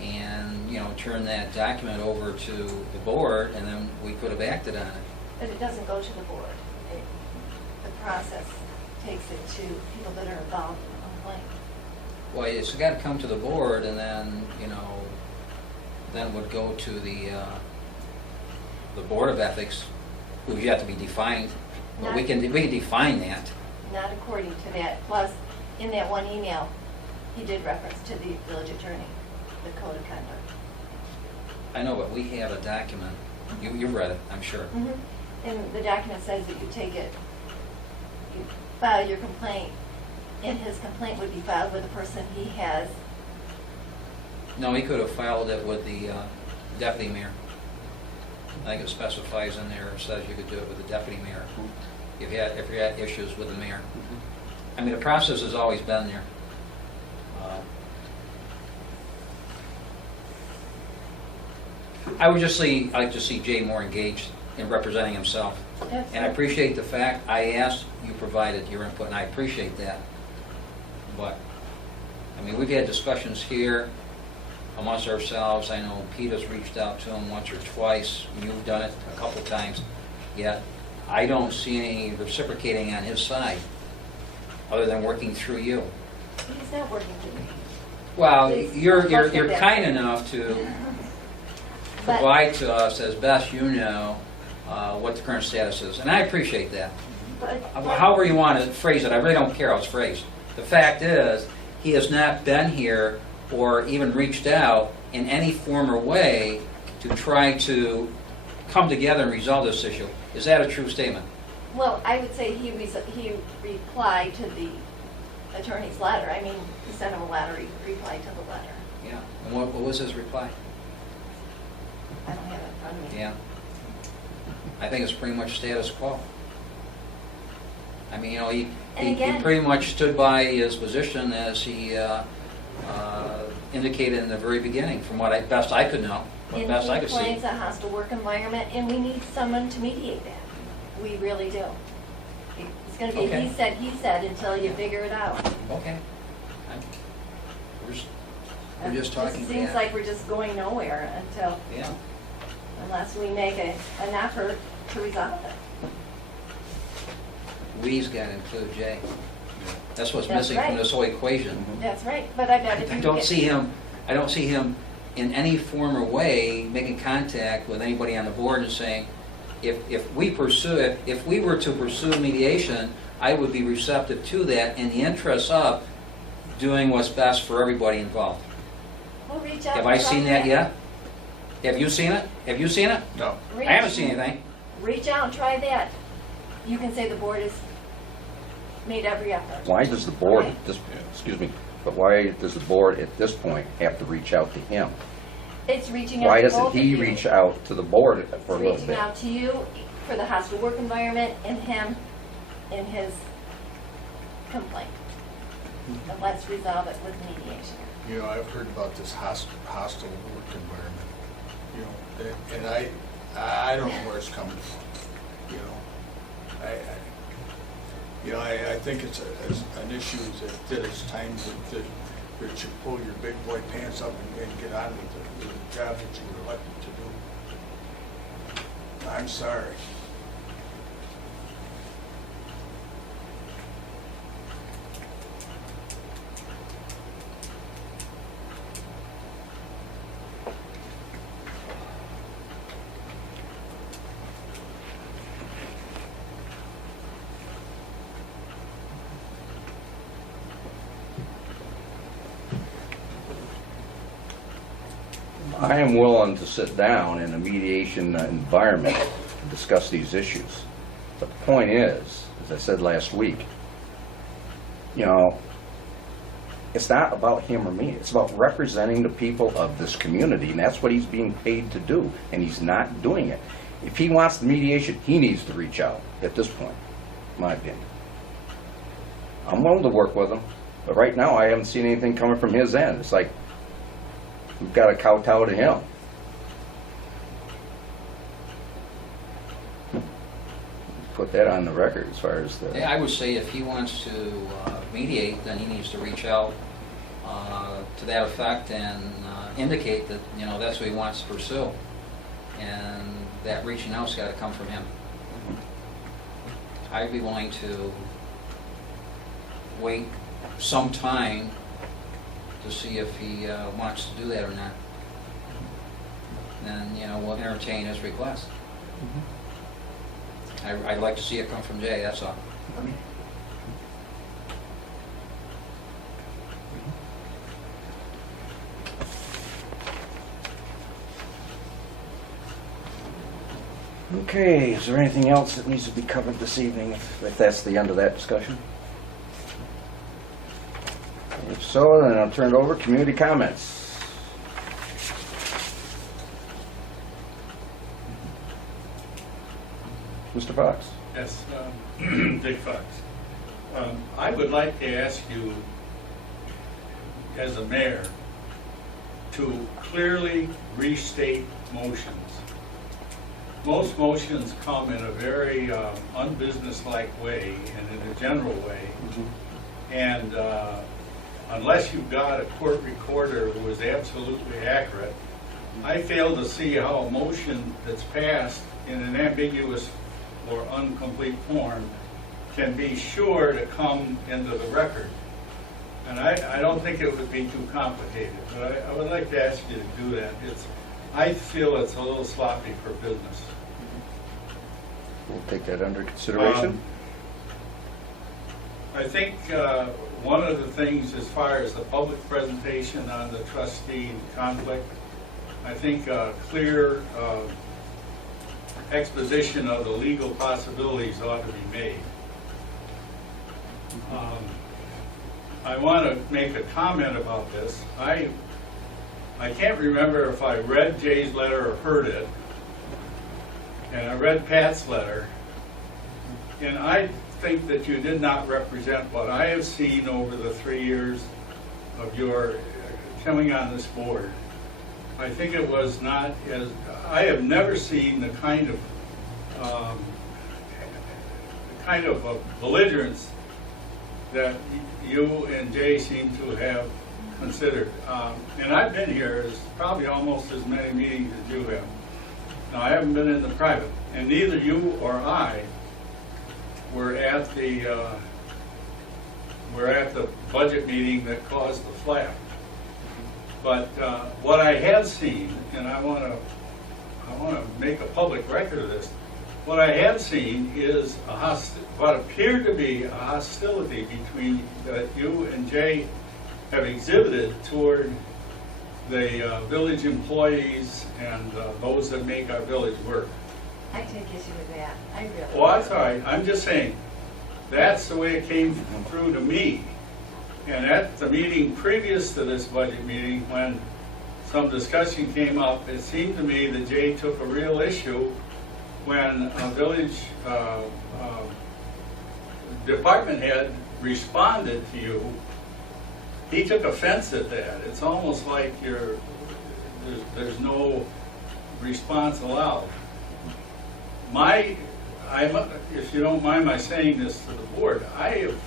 and, you know, turn that document over to the board, and then we could have acted on it. But it doesn't go to the board. The process takes it to people that are involved in the complaint. Well, it's got to come to the board, and then, you know, then would go to the Board of Ethics, who's yet to be defined. But we can define that. Not according to that. Plus, in that one email, he did reference to the village attorney, the code of conduct. I know, but we have a document. You've read it, I'm sure. And the document says that you take it, you file your complaint, and his complaint would be filed with the person he has. No, he could have filed it with the deputy mayor. I think it specifies in there, it says you could do it with the deputy mayor if you had issues with the mayor. I mean, the process has always been there. I would just like to see Jay more engaged in representing himself. And I appreciate the fact I asked, you provided your input, and I appreciate that. But, I mean, we've had discussions here amongst ourselves. I know Pete has reached out to him once or twice. You've done it a couple times. Yet, I don't see any reciprocating on his side, other than working through you. He's not working for me. Well, He's you're supposed to be. kind enough to But- provide to us, as best you know, what the current status is. And I appreciate that. But- However you want to phrase it, I really don't care how it's phrased. The fact is, he has not been here or even reached out in any form or way to try to come together and resolve this issue. Is that a true statement? Well, I would say he replied to the attorney's letter. I mean, he sent him a letter, he replied to the letter. Yeah. And what was his reply? I don't have it in front of me. Yeah. I think it's pretty much status quo. I mean, you know, he pretty much stood by his position as he indicated in the very beginning, from what best I could know, what best I could see. And he claims a hostile work environment, and we need someone to mediate that. We really do. It's going to be Okay. he said, until you figure it out. Okay. We're just talking. It seems yeah. like we're just going nowhere Yeah. unless we make an effort to resolve it. We's got to include Jay. That's what's That's missing right. from this whole equation. That's right, but I bet if you I don't get- see him in any form or way making contact with anybody on the board and saying, if we were to pursue mediation, I would be receptive to that in the interest of doing what's best for everybody involved. We'll reach out. Have and I try seen that yet? Have you seen it? Have you seen it? No. Reach- I haven't seen anything. Reach out and try that. You can say the board has made every effort. Why does the board, Okay. excuse me, but why does the board at this point have to reach out to him? It's reaching out Why to doesn't both of he you. reach out to the board for a little Reaching bit? out to you for the hostile work environment and him in his complaint. And let's resolve it with mediation. You know, I've heard about this hostile work environment, you know, and I don't know where it's coming from, you know. I think it's an issue that it's time that you should pull your big boy pants up and get on with the job that you were elected to do. I'm sorry. I am willing to sit down in a mediation environment to discuss these issues. But the point is, as I said last week, you know, It's not about him or me. It's about representing the people of this community, and that's what he's being paid to do, and he's not doing it. If he wants the mediation, he needs to reach out at this point, in my opinion. I'm willing to work with him, but right now I haven't seen anything coming from his end. It's like we've got to kowtow to him. Put that on the record as far as the... Yeah, I would say if he wants to mediate, then he needs to reach out to that effect and indicate that, you know, that's what he wants to pursue. And that reaching out's got to come from him. I'd be willing to wait some time to see if he wants to do that or not. Then, you know, we'll entertain his request. I'd like to see it come from Jay, that's all. Okay, is there anything else that needs to be covered this evening, if that's the end of that discussion? If so, then I'll turn it over, community comments. Mr. Fox? Yes, Dick Fox. I would like to ask you, as a mayor, to clearly restate motions. Most motions come in a very unbusinesslike way and in a general way. And unless you've got a court recorder who is absolutely accurate, I fail to see how a motion that's passed in an ambiguous or incomplete form can be sure to come into the record. And I don't think it would be too complicated, but I would like to ask you to do that. I feel it's a little sloppy for business. We'll take that under consideration. I think one of the things as far as the public presentation on the trustee conflict, I think clear exposition of the legal possibilities ought to be made. I want to make a comment about this. I can't remember if I read Jay's letter or heard it, and I read Pat's letter, and I think that you did not represent what I have seen over the 3 years of your coming on this board. I think it was not as, I have never seen the kind of belligerence that you and Jay seem to have considered. And I've been here as probably almost as many meetings as you have. Now, I haven't been in the private, and neither you or I were at the budget meeting that caused the flap. But what I have seen, and I want to make a public record of this, what I have seen is what appeared to be a hostility between that you and Jay have exhibited toward the village employees and those that make our village work. I take issue with that. I really. Well, that's all right. I'm just saying, that's the way it came through to me. And at the meeting previous to this budget meeting, when some discussion came up, it seemed to me that Jay took a real issue when a village department head responded to you. He took offense at that. It's almost like there's no response allowed. If you don't mind my saying this to the board, I have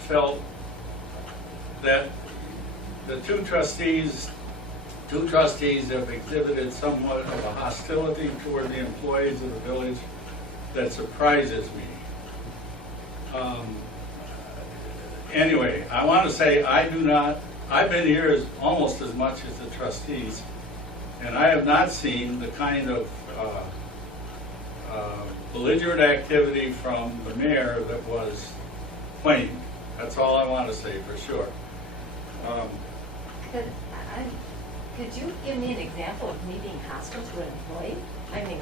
felt that the two trustees have exhibited somewhat of a hostility toward the employees of the village that surprises me. Anyway, I want to say I've been here almost as much as the trustees, and I have not seen the kind of belligerent activity from the mayor that was claimed. That's all I want to say for sure. Could you give me an example of me being hostile to an employee? I mean,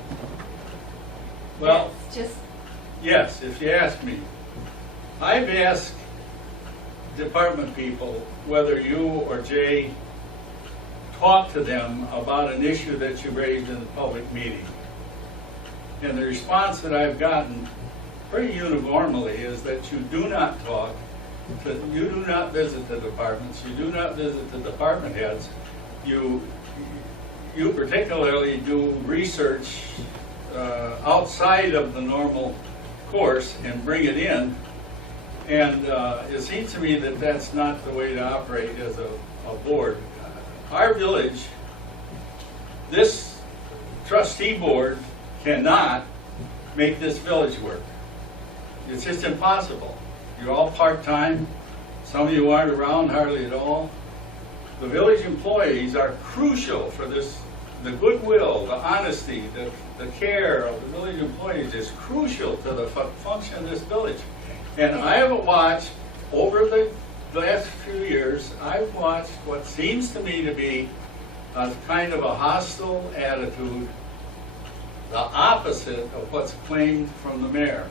Well, that's just, yes, if you ask me. I've asked department people, whether you or Jay talk to them about an issue that you raised in the public meeting. And the response that I've gotten pretty uniformly is that you do not talk, you do not visit the departments, you do not visit the department heads. You particularly do research outside of the normal course and bring it in. And it seems to me that that's not the way to operate as a board. Our village, this trustee board cannot make this village work. It's just impossible. You're all part-time. Some of you aren't around hardly at all. The village employees are crucial for this. The goodwill, the honesty, the care of the village employees is crucial to the function of this village. And I have watched, over the last few years, I've watched what seems to me to be a kind of a hostile attitude, the opposite of what's claimed from the mayor.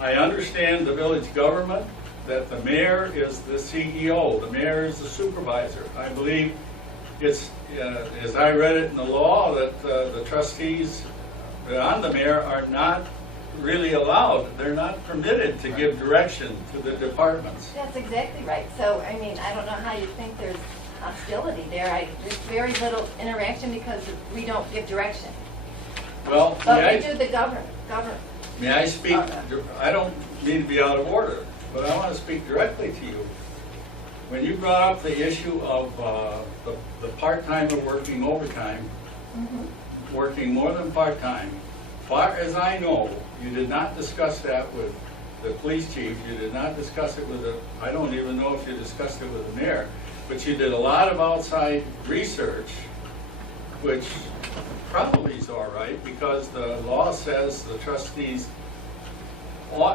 I understand the village government, that the mayor is the CEO, the mayor is the supervisor. I believe it's, as I read it in the law, that the trustees on the mayor are not really allowed. They're not permitted to give direction to the departments. That's exactly right. So, I mean, I don't know how you think there's hostility there. There's very little interaction because we don't give direction. Well, But we do the govern. may I speak? I don't mean to be out of order, but I want to speak directly to you. When you brought up the issue of the part-timer working overtime, working more than part-time, far as I know, you did not discuss that with the police chief, you did not discuss it with I don't even know if you discussed it with the mayor, but you did a lot of outside research, which probably is all right, because the law says the trustees,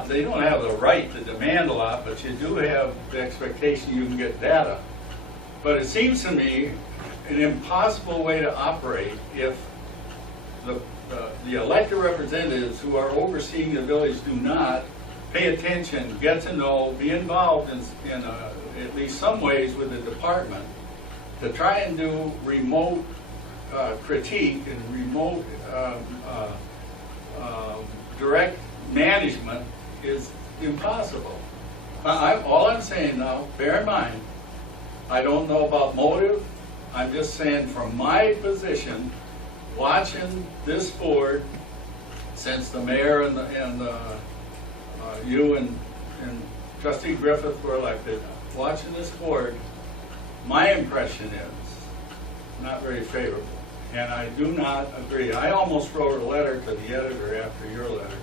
they don't have the right to demand a lot, but you do have the expectation you can get data. But it seems to me an impossible way to operate if the elected representatives who are overseeing the village do not pay attention, get to know, be involved in at least some ways with the department, to try and do remote critique and remote direct management is impossible. All I'm saying now, bear in mind, I don't know about motive. I'm just saying from my position, watching this board since the mayor and you and Trustee Griffith were elected, watching this board, my impression is not very favorable. And I do not agree. I almost wrote a letter to the editor after your letter,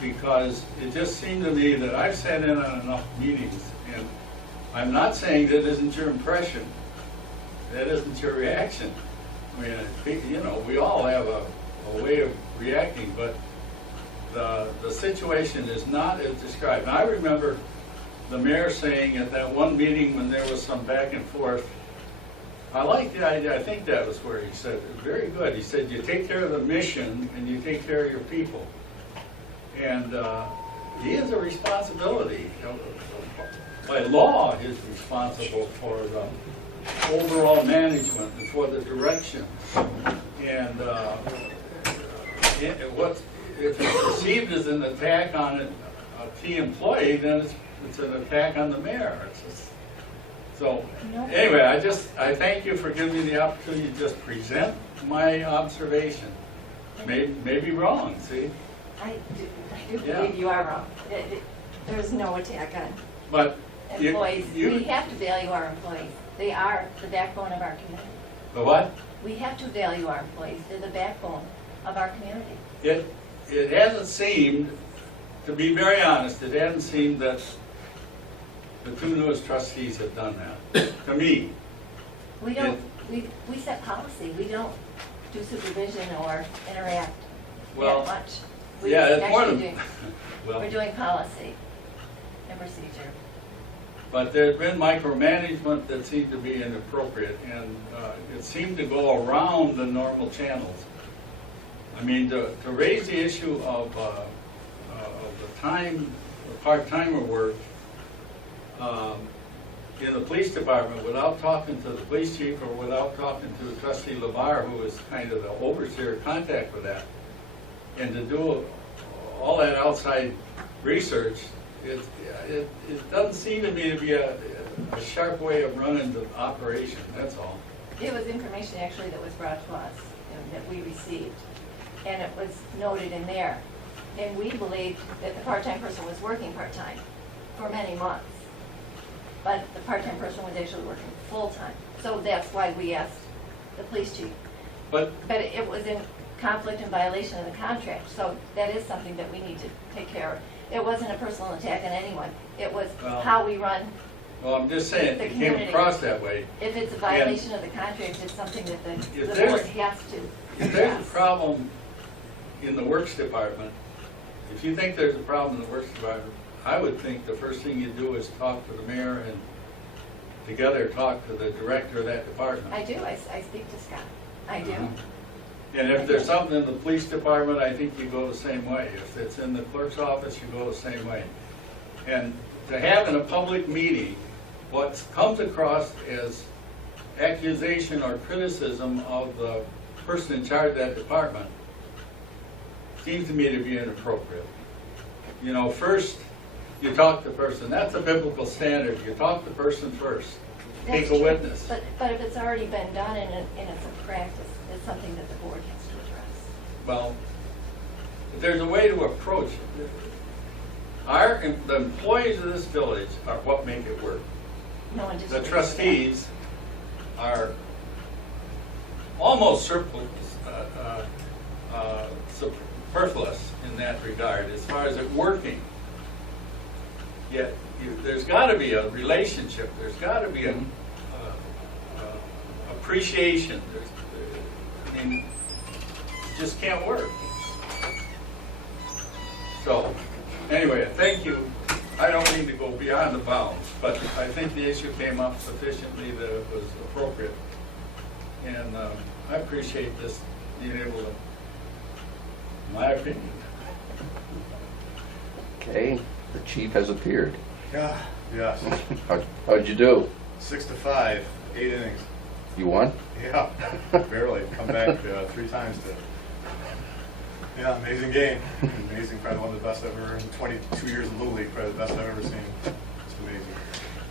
because it just seemed to me that I've sat in on enough meetings, and I'm not saying that isn't your impression, that isn't your reaction. I mean, you know, we all have a way of reacting, but the situation is not as described. And I remember the mayor saying at that one meeting when there was some back and forth, I like the idea, I think that was where he said, very good. He said, you take care of the mission and you take care of your people. And he has a responsibility. By law, he's responsible for the overall management and for the direction. And if it's perceived as an attack on a key employee, then it's an attack on the mayor. So anyway, I thank you for giving me the opportunity to just present my observation. May be wrong, see? I do believe you are wrong. There's no attack on But employees. We have to value our employees. They are the backbone of our community. The what? We have to value our employees. They're the backbone of our community. It hasn't seemed, to be very honest, it hasn't seemed that the two newest trustees have done that, to me. We don't, we set policy. We don't do supervision or interact Well, that much. We yeah, it's more actually than, well, We're doing policy and procedure. but there's been micromanagement that seemed to be inappropriate, and it seemed to go around the normal channels. I mean, to raise the issue of the time, the part-timer work, in the police department without talking to the police chief or without talking to trustee LeVar, who is kind of the overseer contact with that. And to do all that outside research, it doesn't seem to me to be a sharp way of running the operation, that's all. It was information actually that was brought to us, that we received, and it was noted in there. And we believed that the part-time person was working part-time for many months. But the part-time person was actually working full-time. So that's why we asked the police chief. But But it was in conflict and violation of the contract, so that is something that we need to take care of. It wasn't a personal attack on anyone. It was Well- how we run. well, I'm just saying, The it came community. across that way. If it's a violation of the contract, it's something that If the there's- board has to If there's a address. problem in the works department, if you think there's a problem in the works department, I would think the first thing you do is talk to the mayor and together talk to the director of that department. I do, I speak to Scott. I do. And if there's something in the police department, I think you go the same way. If it's in the clerk's office, you go the same way. And to have in a public meeting what comes across as accusation or criticism of the person in charge of that department seems to me to be inappropriate. You know, first, you talk to the person. That's a biblical standard. You talk to the person first. Take That's a true. witness. But if it's already been done and it's a practice, it's something that the board has to address. Well, there's a way to approach it. The employees of this village are what make it work. No one The disagrees with that. trustees are almost superfluous in that regard, as far as it working. Yet, there's got to be a relationship, there's got to be a appreciation. I mean, it just can't work. So, anyway, thank you. I don't mean to go beyond the bounds, but I think the issue came up sufficiently that it was appropriate. And I appreciate this, being able to, my opinion. Okay, the chief has appeared. Yeah, yes. How'd you do? 6 to 5, 8 innings. You won? Yeah, barely. Come back 3 times to. Yeah, amazing game. Amazing, probably one of the best ever in 22 years in Little League. Probably the best I've ever seen. It's amazing.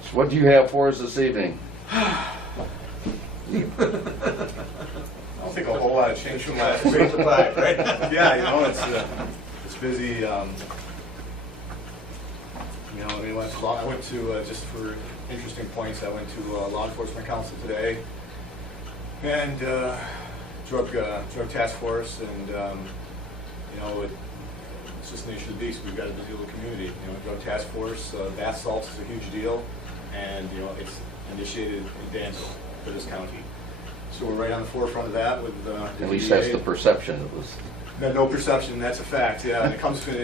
So what do you have for us this evening? I don't think a whole lot of change from last week. 6 to 5, right? Yeah, you know, it's busy. You know, I mean, I went to, just for interesting points, I went to Law Enforcement Council today, and drug task force, and you know, it's just the nature of the beast. We've got to deal with the community. You know, drug task force, bath salts is a huge deal, and you know, it's initiated in Danville for this county. So we're right on the forefront of that with the At least DEA. that's the perception. It was. No perception, that's a fact, yeah, and it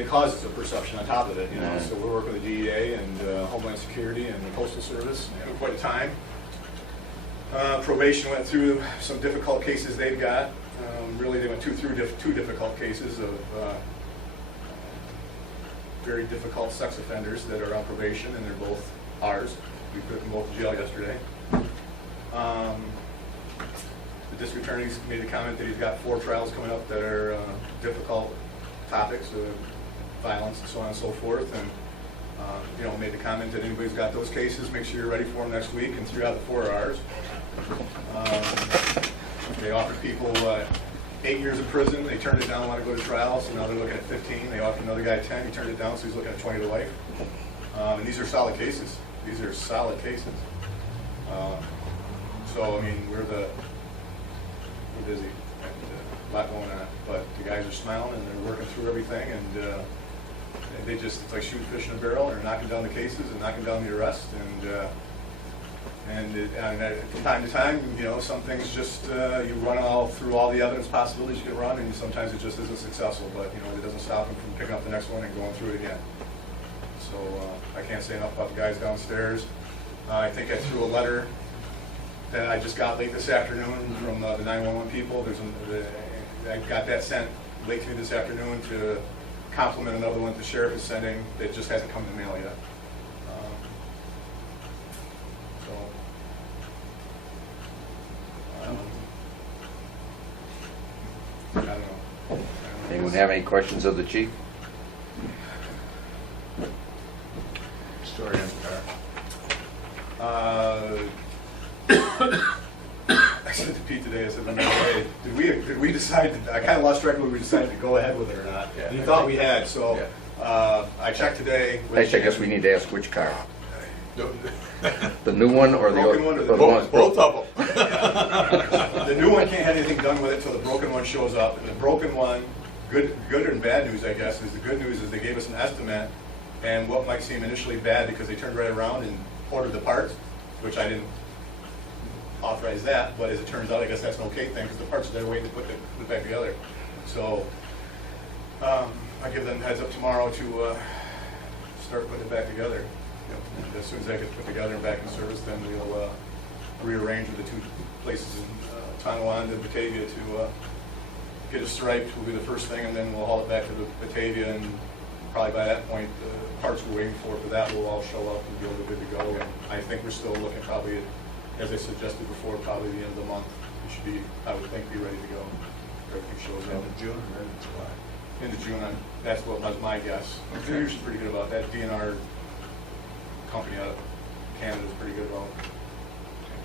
causes a perception on top of it, you know, Yeah. so we're working with the DEA and Homeland Security and the Postal Service, having quite a time. Probation went through some difficult cases they've got. Really, they went through two difficult cases of very difficult sex offenders that are on probation, and they're both ours. We put them both in jail yesterday. The district attorney's made a comment that he's got 4 trials coming up that are difficult topics, violence and so on and so forth, and you know, made the comment that anybody's got those cases, make sure you're ready for them next week, and 3 out of the 4 are ours. They offered people 8 years in prison, they turned it down, want to go to trial, so now they're looking at 15. They offered another guy 10, he turned it down, so he's looking at 20 to life. And these are solid cases. These are solid cases. So, I mean, we're busy, and a lot going on, but the guys are smiling and they're working through everything, and they just, it's like shooting fish in a barrel. They're knocking down the cases and knocking down the arrests, and from time to time, you know, some things just, you run through all the evidence possibilities you can run, and sometimes it just isn't successful, but, you know, it doesn't stop them from picking up the next one and going through it again. So I can't say enough about the guys downstairs. I think I threw a letter that I just got late this afternoon from the 911 people. I got that sent late to me this afternoon to complement another one that the sheriff is sending that just hasn't come in the mail yet. have any questions of the chief? Story in the car. I said to Pete today, I said, hey, did we decide, I kind of lost track of whether we decided to go ahead with it or not. Yeah. He thought we had, so I checked today. Actually, I guess we need to ask which car. The new one or the Broken one or the or the one that's Both broken? of them. The new one can't have anything done with it until the broken one shows up. And the broken one, good and bad news, I guess, is the good news is they gave us an estimate, and what might seem initially bad because they turned right around and ordered the parts, which I didn't authorize that, but as it turns out, I guess that's an okay thing because the parts are there waiting to put it back together. So I give them heads up tomorrow to start putting it back together. And as soon as that gets put together and back in service, then we'll rearrange with the two places in Tonawanda and Batavia to get it striped will be the first thing, and then we'll haul it back to the Batavia, and probably by that point, the parts we're waiting for that will all show up and be able to good to go. And I think we're still looking probably, as I suggested before, probably the end of the month. We should be, I would think, be ready to go. Everything shows up. End of June or end of July? Into June, that's what was my guess. They're usually pretty good about that. DNR company out of Canada is pretty good about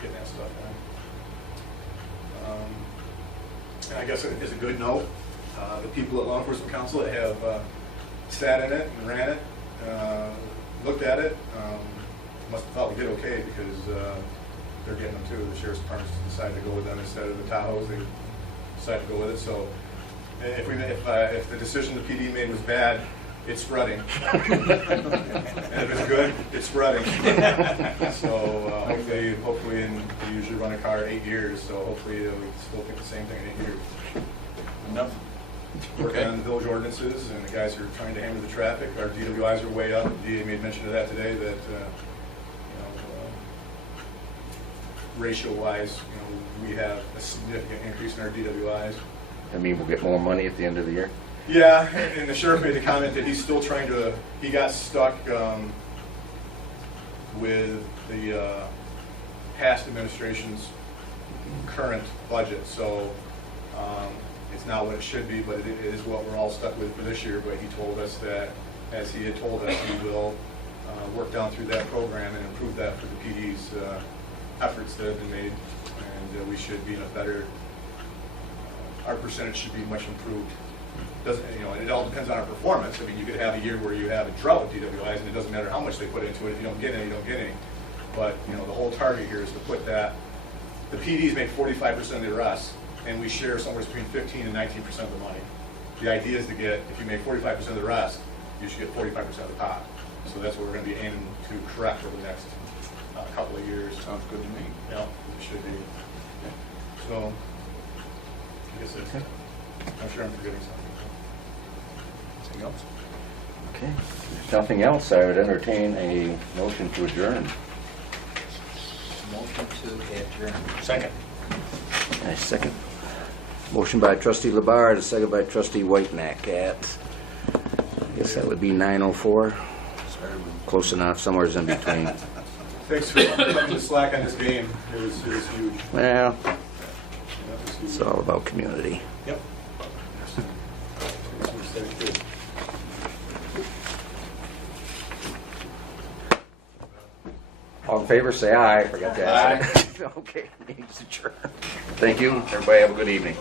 getting that stuff done. And I guess as a good note, the people at Law Enforcement Council that have sat in it and ran it, looked at it, must have thought we did okay because they're getting them too. The Sheriff's Department decided to go with them instead of the Tahoes. They decided to go with it. So if the decision the PD made was bad, it's spreading. And if it's good, it's spreading. So hopefully, and we usually run a car 8 years, so hopefully we still think the same thing in 8 years. Enough? Working on the village ordinances, and the guys who are trying to hammer the traffic. Our DWIs are way up. The DA made mention of that today, that ratio-wise, we have a significant increase in our DWIs. I mean, we'll get more money at the end of the year? Yeah, and the sheriff made the comment that he's still trying to, he got stuck with the past administration's current budget, so it's not what it should be, but it is what we're all stuck with for this year. But he told us that, as he had told us, he will work down through that program and improve that for the PD's efforts that have been made, and we should be in a better, our percentage should be much improved. Doesn't, and it all depends on our performance. I mean, you could have a year where you have a drought with DWIs, and it doesn't matter how much they put into it. If you don't get any, you don't get any. But the whole target here is to put that. The PDs make 45% of the arrests, and we share somewhere between 15 and 19% of the money. The idea is to get, if you make 45% of the arrest, you should get 45% of the pot. So that's what we're going to be aiming to correct over the next couple of years. Sounds good to me. Yeah, it should be. So, I guess that's it. I'm sure I'm forgetting something. Anything else? Okay. If there's nothing else, I would entertain a motion to adjourn. Motion to adjourn. Second. A second. Motion by trustee Labar, a second by trustee Whitenack at, I guess that would be 9:04. Close enough, somewhere in between. Thanks for cutting the slack on this game. It was huge. Well, Yeah, it was huge. it's all about community. Yep. All in favor, say aye. I forgot to ask. Okay, meeting's adjourned. Thank you. Everybody have a good evening.